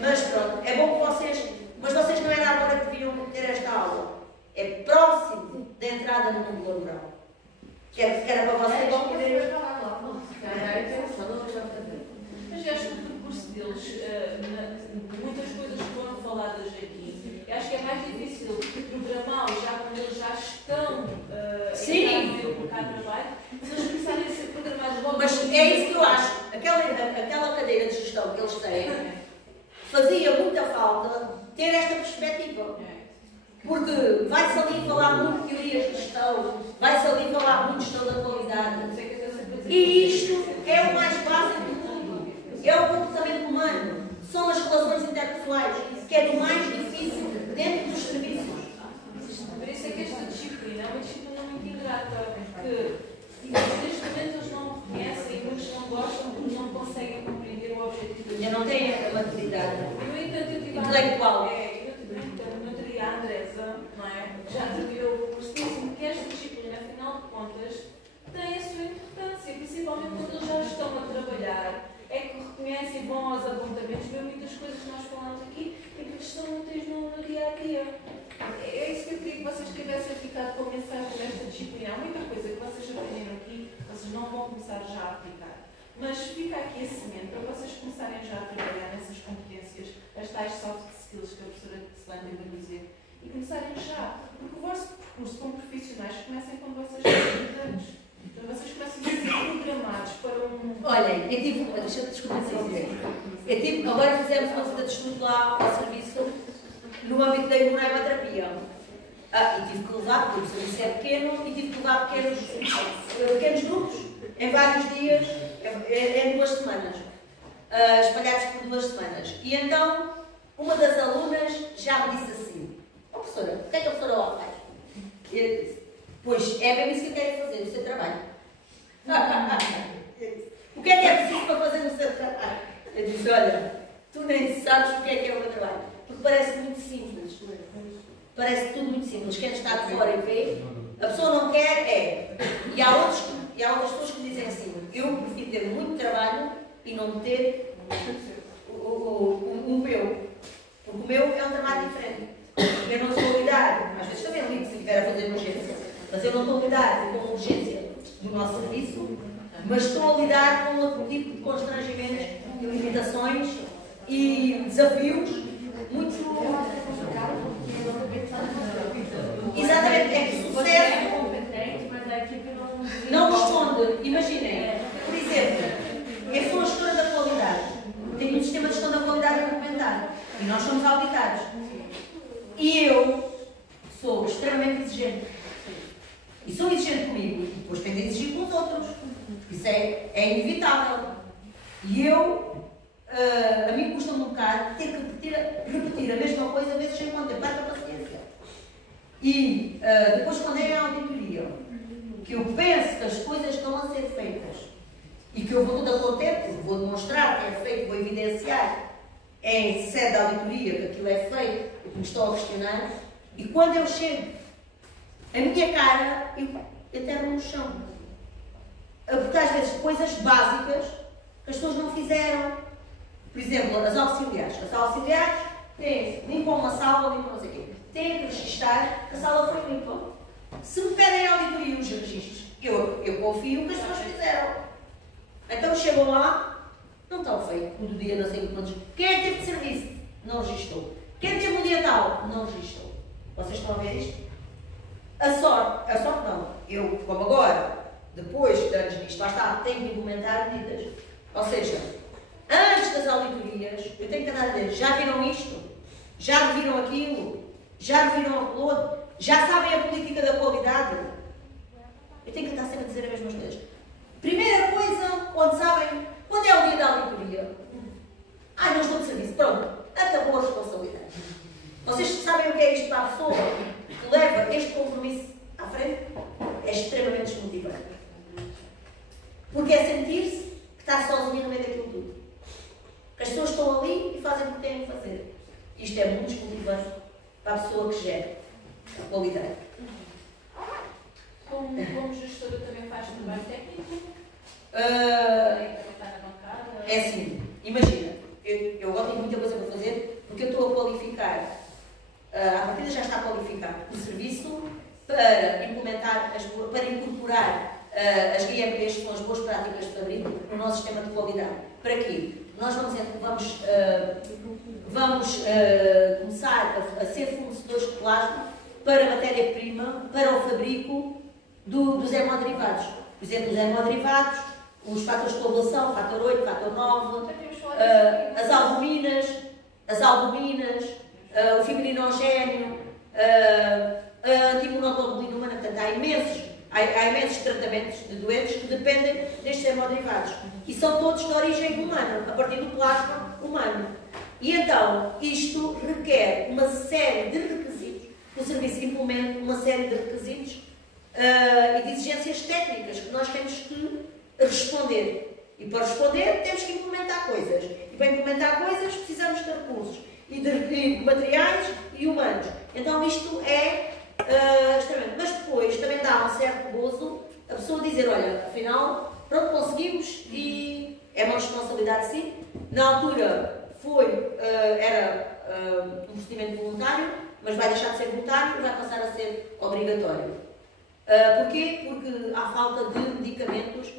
mas pronto, é bom que vocês. Mas vocês não era agora que deviam ter esta aula. É próximo da entrada no mundo laboral. Que era para vocês poderem falar lá. Mas eu acho que o percurso deles, muitas coisas que foram faladas aqui, eu acho que é mais difícil programá-los já quando eles já estão a colocar trabalho, se eles começarem a ser programados logo. Mas é isso que eu acho. Aquela cadeira de gestão que eles têm fazia muita falta ter esta perspectiva. Porque vai-se ali falar muito de teorias de gestão, vai-se ali falar muito de gestão da qualidade. E isto é o mais básico do mundo. É o comportamento humano. São as relações interpessoais, que é do mais difícil dentro dos serviços. Por isso é que esta disciplina é uma disciplina muito ingrata, que neste momento eles não reconhecem e muitos não gostam porque não conseguem compreender o objetivo. Já não têm a maturidade intelectual. Eu teria a Andresa, não é? Já terminou o curso, disse-me que esta disciplina, afinal de contas, tem a sua importância, principalmente quando eles já estão a trabalhar, é que reconhecem e vão aos apontamentos, vê muitas coisas que nós falamos aqui e que estão úteis no dia a dia. É isso que eu queria que vocês tivessem ficado com a mensagem desta disciplina. Há muita coisa que vocês aprenderam aqui, vocês não vão começar já a aplicar. Mas fica aqui a semente para vocês começarem já a trabalhar nessas competências, as tais soft skills que a professora Celana vai dizer, e começarem já. Porque o vosso percurso como profissionais começa quando vocês têm 20 anos. Então vocês começam a ser programados para um... Olhem, eu tive uma, agora fizemos uma visita de estudo lá ao serviço, no âmbito da imunoterapia. E tive que levar, porque o serviço é pequeno, e tive que levar pequenos grupos, em vários dias, em 2 semanas, espalhados por 2 semanas. E então, uma das alunas já me disse assim: "Ó professora, o que é que a professora lá faz?" E eu disse: "Pois é bem isso que eu quero fazer no seu trabalho." "O que é preciso para fazer no seu trabalho?" Eu disse: "Olha, tu nem sabes o que é o meu trabalho." Porque parece muito simples. Parece tudo muito simples. Quem está de fora e vê, a pessoa não quer, E há outras pessoas que dizem assim: "Eu prefiro ter muito trabalho e não ter o meu." Porque o meu é um trabalho diferente. Eu não estou a lidar, às vezes também ligo se estiver a fazer urgência, mas eu não estou a lidar com a urgência do nosso serviço, mas estou a lidar com outro tipo de constrangimentos, de limitações e desafios muito. Exatamente, é que sucede. Não responde. Imaginem, por exemplo, eu sou a gestora da qualidade, tenho um sistema de gestão da qualidade implementado e nós somos auditados. E eu sou extremamente exigente. E sou exigente comigo, e depois tenho de exigir com os outros. Isso é inevitável. E a mim custa-me um bocado ter que repetir a mesma coisa vezes sem conta, perco a paciência. E depois, quando é a auditoria, que eu penso que as coisas estão a ser feitas e que eu vou toda contente, vou demonstrar que é feito, vou evidenciar em sede de auditoria que aquilo é feito, o que me estou a questionar, e quando eu chego, a minha cara, eu enterro no chão. Porque às vezes coisas básicas que as pessoas não fizeram. Por exemplo, as auxiliares. As auxiliares limpam uma sala, limpam não sei o quê. Têm que registrar que a sala foi limpa. Se me pedem auditoria os registros, eu confio que as pessoas fizeram. Então chegam lá, não está feito, no dia não sei quantos. Quem é que teve de serviço? Não registrou. Quem teve um dia tal? Não registrou. Vocês estão a ver isto? A sorte não. Eu, como agora, depois de anos nisto, lá está, tenho de implementar medidas. Ou seja, antes das auditorias, eu tenho que andar a dizer, já viram isto? Já viram aquilo? Já viram aquilo outro? Já sabem a política da qualidade? Eu tenho que estar sempre a dizer as mesmas coisas. Primeira coisa, quando sabem, quando é o dia da auditoria? Não estou de serviço. Pronto, acabou a responsabilidade. Vocês sabem o que é isto para a pessoa que leva este compromisso à frente? É extremamente desmotivante. Porque é sentir-se que está sozinho no meio daquilo tudo. Que as pessoas estão ali e fazem o que têm que fazer. Isto é muito desmotivante para a pessoa que gera a qualidade. Como gestora também faz trabalho técnico? É assim, imagina, eu agora tenho muita coisa para fazer porque eu estou a qualificar, a partida já está a qualificar o serviço para implementar, para incorporar as GMPs, que são as boas práticas de fabrico, no nosso sistema de qualidade. Para quê? Nós vamos começar a ser fornecedores de plasma para matéria-prima, para o fabrico dos hemoderivados. Por exemplo, os hemoderivados, os fatores de coagulação, fator 8, fator 9, as albuminas, o fibrinogénio, a antiimunoglobulina humana. Portanto, há imensos tratamentos de doentes que dependem destes hemoderivados. E são todos de origem humana, a partir do plasma humano. E então, isto requer uma série de requisitos, o serviço implementa uma série de requisitos e de exigências técnicas que nós temos que responder. E para responder temos que implementar coisas. E para implementar coisas precisamos de recursos, e de materiais e humanos. Então isto é extremamente. Mas depois também dá um certo gozo a pessoa dizer, olha, afinal, pronto, conseguimos e é uma responsabilidade sim. Na altura era um procedimento voluntário, mas vai deixar de ser voluntário e vai passar a ser obrigatório. Porquê? Porque há falta de medicamentos,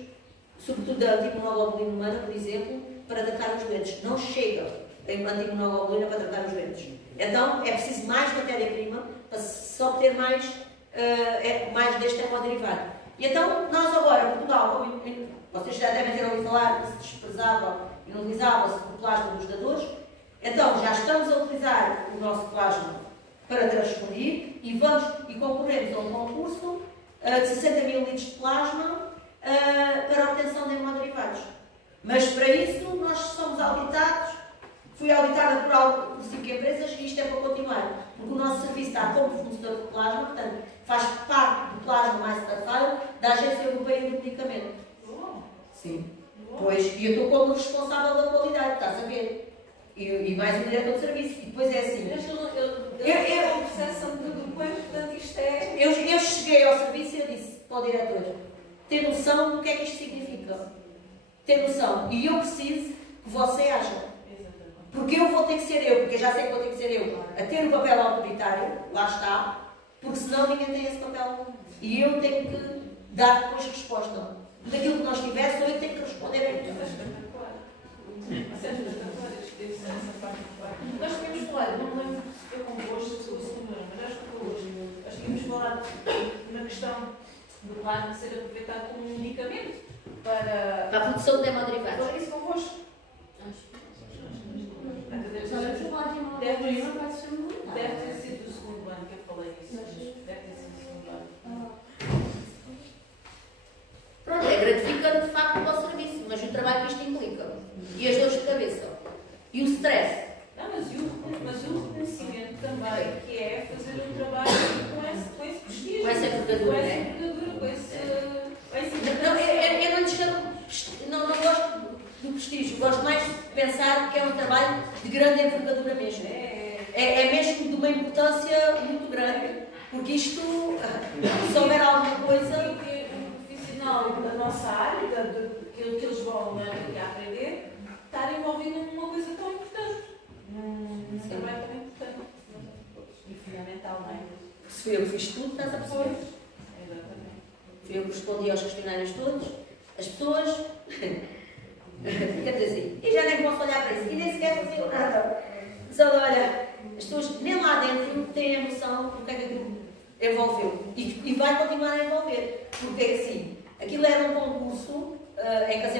sobretudo da antiimunoglobulina humana, por exemplo, para tratar os doentes. Não chega a antiimunoglobulina para tratar os doentes. Então é preciso mais matéria-prima para se obter mais deste hemoderivado. E então nós agora, Portugal, como vocês já devem ter ouvido falar que se desprezava e não utilizava-se o plasma dos dadores, então já estamos a utilizar o nosso plasma para transfundir e concorremos a um concurso de 60 ml de plasma para a obtenção de hemoderivados. Mas para isso nós somos auditados, fui auditada por 5 empresas e isto é para continuar, porque o nosso serviço está como fornecedor de plasma, portanto faz parte do Plasma Master File da Agência Europeia do Medicamento. Sim. Pois, e eu estou como responsável da qualidade, estás a ver? E mais um diretor de serviço. E depois é assim. Eu processam tudo depois, portanto isto é. Eu cheguei ao serviço e eu disse para o diretor: ter noção do que é que isto significa. Ter noção. E eu preciso que você haja. Porque eu vou ter que ser eu, porque eu já sei que vou ter que ser eu a ter o papel autoritário, lá está, porque senão ninguém tem esse papel. E eu tenho que dar depois resposta. Daquilo que nós tivermos, eu tenho que responder a isso. Nós tínhamos falado, não me lembro se foi convosco, se foi o segundo ano, mas acho que foi hoje. Nós tínhamos falado na questão do plasma ser aproveitado como um medicamento para a produção de hemoderivados. Foi isso convosco? Deve ter sido o segundo ano que eu falei isso. Deve ter sido o segundo ano. Pronto, é gratificante de facto para o serviço, mas o trabalho que isto implica. E as dores de cabeça. E o stress. Não, mas o reconhecimento também, que é fazer um trabalho com esse prestígio. Com essa envergadura, com esse Porque isto, se houver alguma coisa... Um profissional da nossa área, que eles vão aprender, estar envolvido numa coisa tão importante. Num trabalho tão importante. E fundamental, não é? Se fui eu que fiz tudo, estás a perceber? Exatamente. Fui eu que respondi aos questionários todos. As pessoas... Quer dizer assim, e já nem posso olhar para isso, e nem sequer faziam nada. Só olha, as pessoas nem lá dentro têm a noção do que é que aquilo envolveu. E vai continuar a envolver. Porque assim, aquilo era um concurso em que as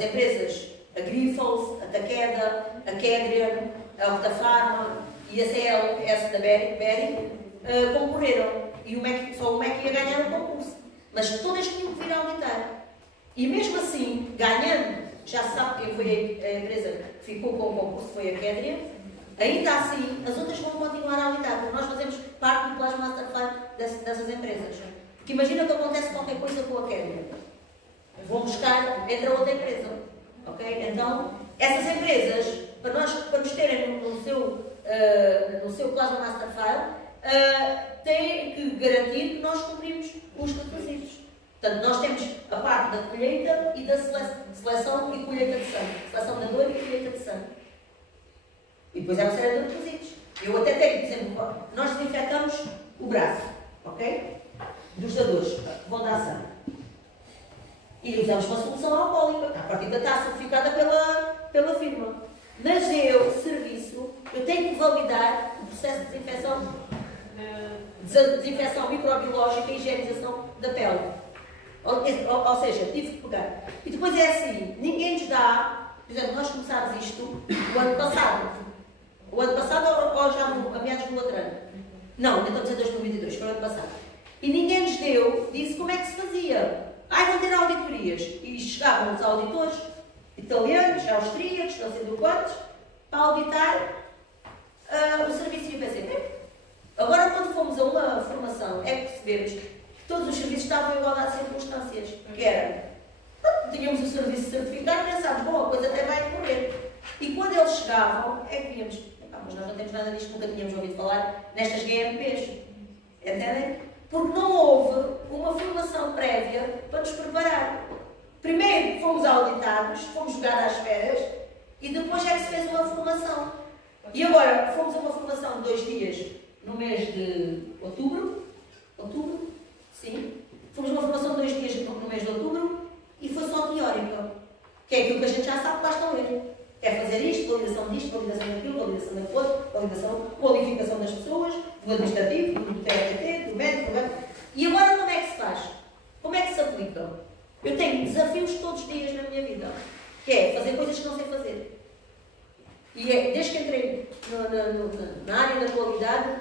empresas, a Grifols, a Takeda, a Kedrion, a Octafarma e a CLS da Berry concorreram. E só o MEC ia ganhar o concurso. Mas todas tinham que vir a auditar. E mesmo assim, ganhando, já se sabe quem foi a empresa que ficou com o concurso, foi a Kedrion, ainda assim, as outras vão continuar a auditar, porque nós fazemos parte do Plasma Mastercard dessas empresas. Porque imagina que acontece qualquer coisa com a Kedrion. Vão buscar, entra outra empresa. Ok? Então, essas empresas, para nos terem no seu Plasma Master File, têm que garantir que nós cumprimos os requisitos. Portanto, nós temos a parte da colheita e da seleção e colheita de sangue. Seleção da dor e colheita de sangue. E depois há uma série de requisitos. Eu até tenho, por exemplo, nós desinfetamos o braço, ok? Dos dadores, vão dar sangue. E usamos uma solução alcoólica. A partir da está certificada pela firma. Mas serviço, eu tenho que validar o processo de desinfecção microbiológica e higienização da pele. Ou seja, tive que pegar. E depois é assim, ninguém nos dá, por exemplo, nós começámos isto o ano passado ou já a meados do outro ano. Não, estamos em 2022, foi o ano passado. E ninguém nos disse como é que se fazia. Vão ter auditorias. E chegavam os auditores italianos, austríacos, não sei do quantos, para auditar o serviço. E eu pensei, agora quando fomos a uma formação, é que percebemos que todos os serviços estavam em igualdade de circunstâncias. Que era, tínhamos o serviço certificado e pensámos, bom, a coisa até vai correr. E quando eles chegavam, é que víamos, mas nós não temos nada disto, nunca tínhamos ouvido falar nestas GMPs. Entendem? Porque não houve uma formação prévia para nos preparar. Primeiro fomos auditados, fomos jogados às férias e depois é que se fez uma formação. E agora fomos a uma formação de 2 dias no mês de outubro. Sim. Fomos a uma formação de 2 dias no mês de outubro e foi só teórica. Que é aquilo que a gente já sabe que basta ler. É fazer isto, validação disto, validação daquilo, validação daquilo outro, validação, qualificação das pessoas, do administrativo, do TRT, do médico, E agora como é que se faz? Como é que se aplica? Eu tenho desafios todos os dias na minha vida. Que é fazer coisas que não sei fazer. E desde que entrei na área da qualidade,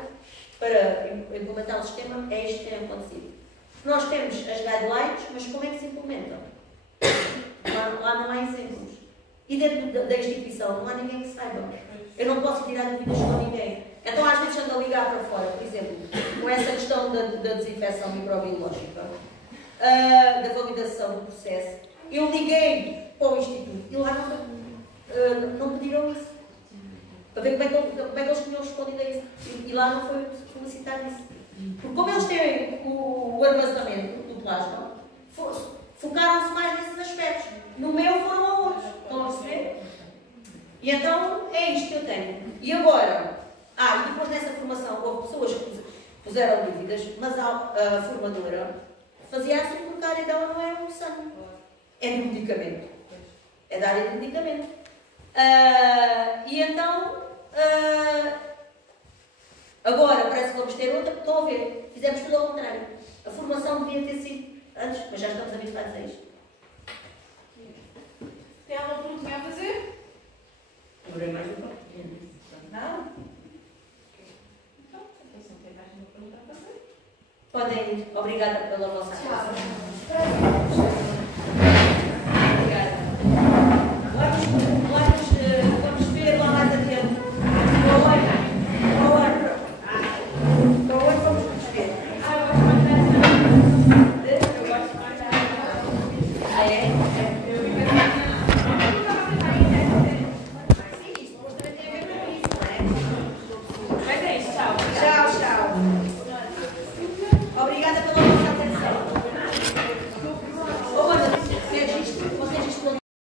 para implementar o sistema, é isto que tem acontecido. Nós temos as guidelines, mas como é que se implementam? Lá não há exemplos. E dentro da instituição não há ninguém que saiba. Eu não posso tirar dúvidas com ninguém. Então às vezes ando a ligar para fora, por exemplo, com essa questão da desinfecção microbiológica, da validação do processo. Eu liguei para o Instituto e lá não pediram isso. Para ver como é que eles tinham respondido a isso. E lá não foi solicitado isso. Porque como eles têm o armazenamento do plasma, focaram-se mais nesses aspectos. No meu foram a outros. Estão a perceber? E então é isto que eu tenho. E agora, e depois dessa formação houve pessoas que puseram dúvidas, mas a formadora fazia assim porque a área dela não é um sangue. É do medicamento. É da área do medicamento. E então, agora parece que vamos ter outra, estão a ver, fizemos tudo ao contrário. A formação devia ter sido antes, mas já estamos habituados a isto. Tem alguma pergunta a fazer? Demorei mais um pouco. Não? Então, se não tem mais nenhuma pergunta a fazer. Podem ir. Obrigada pela vossa atenção. Tchau.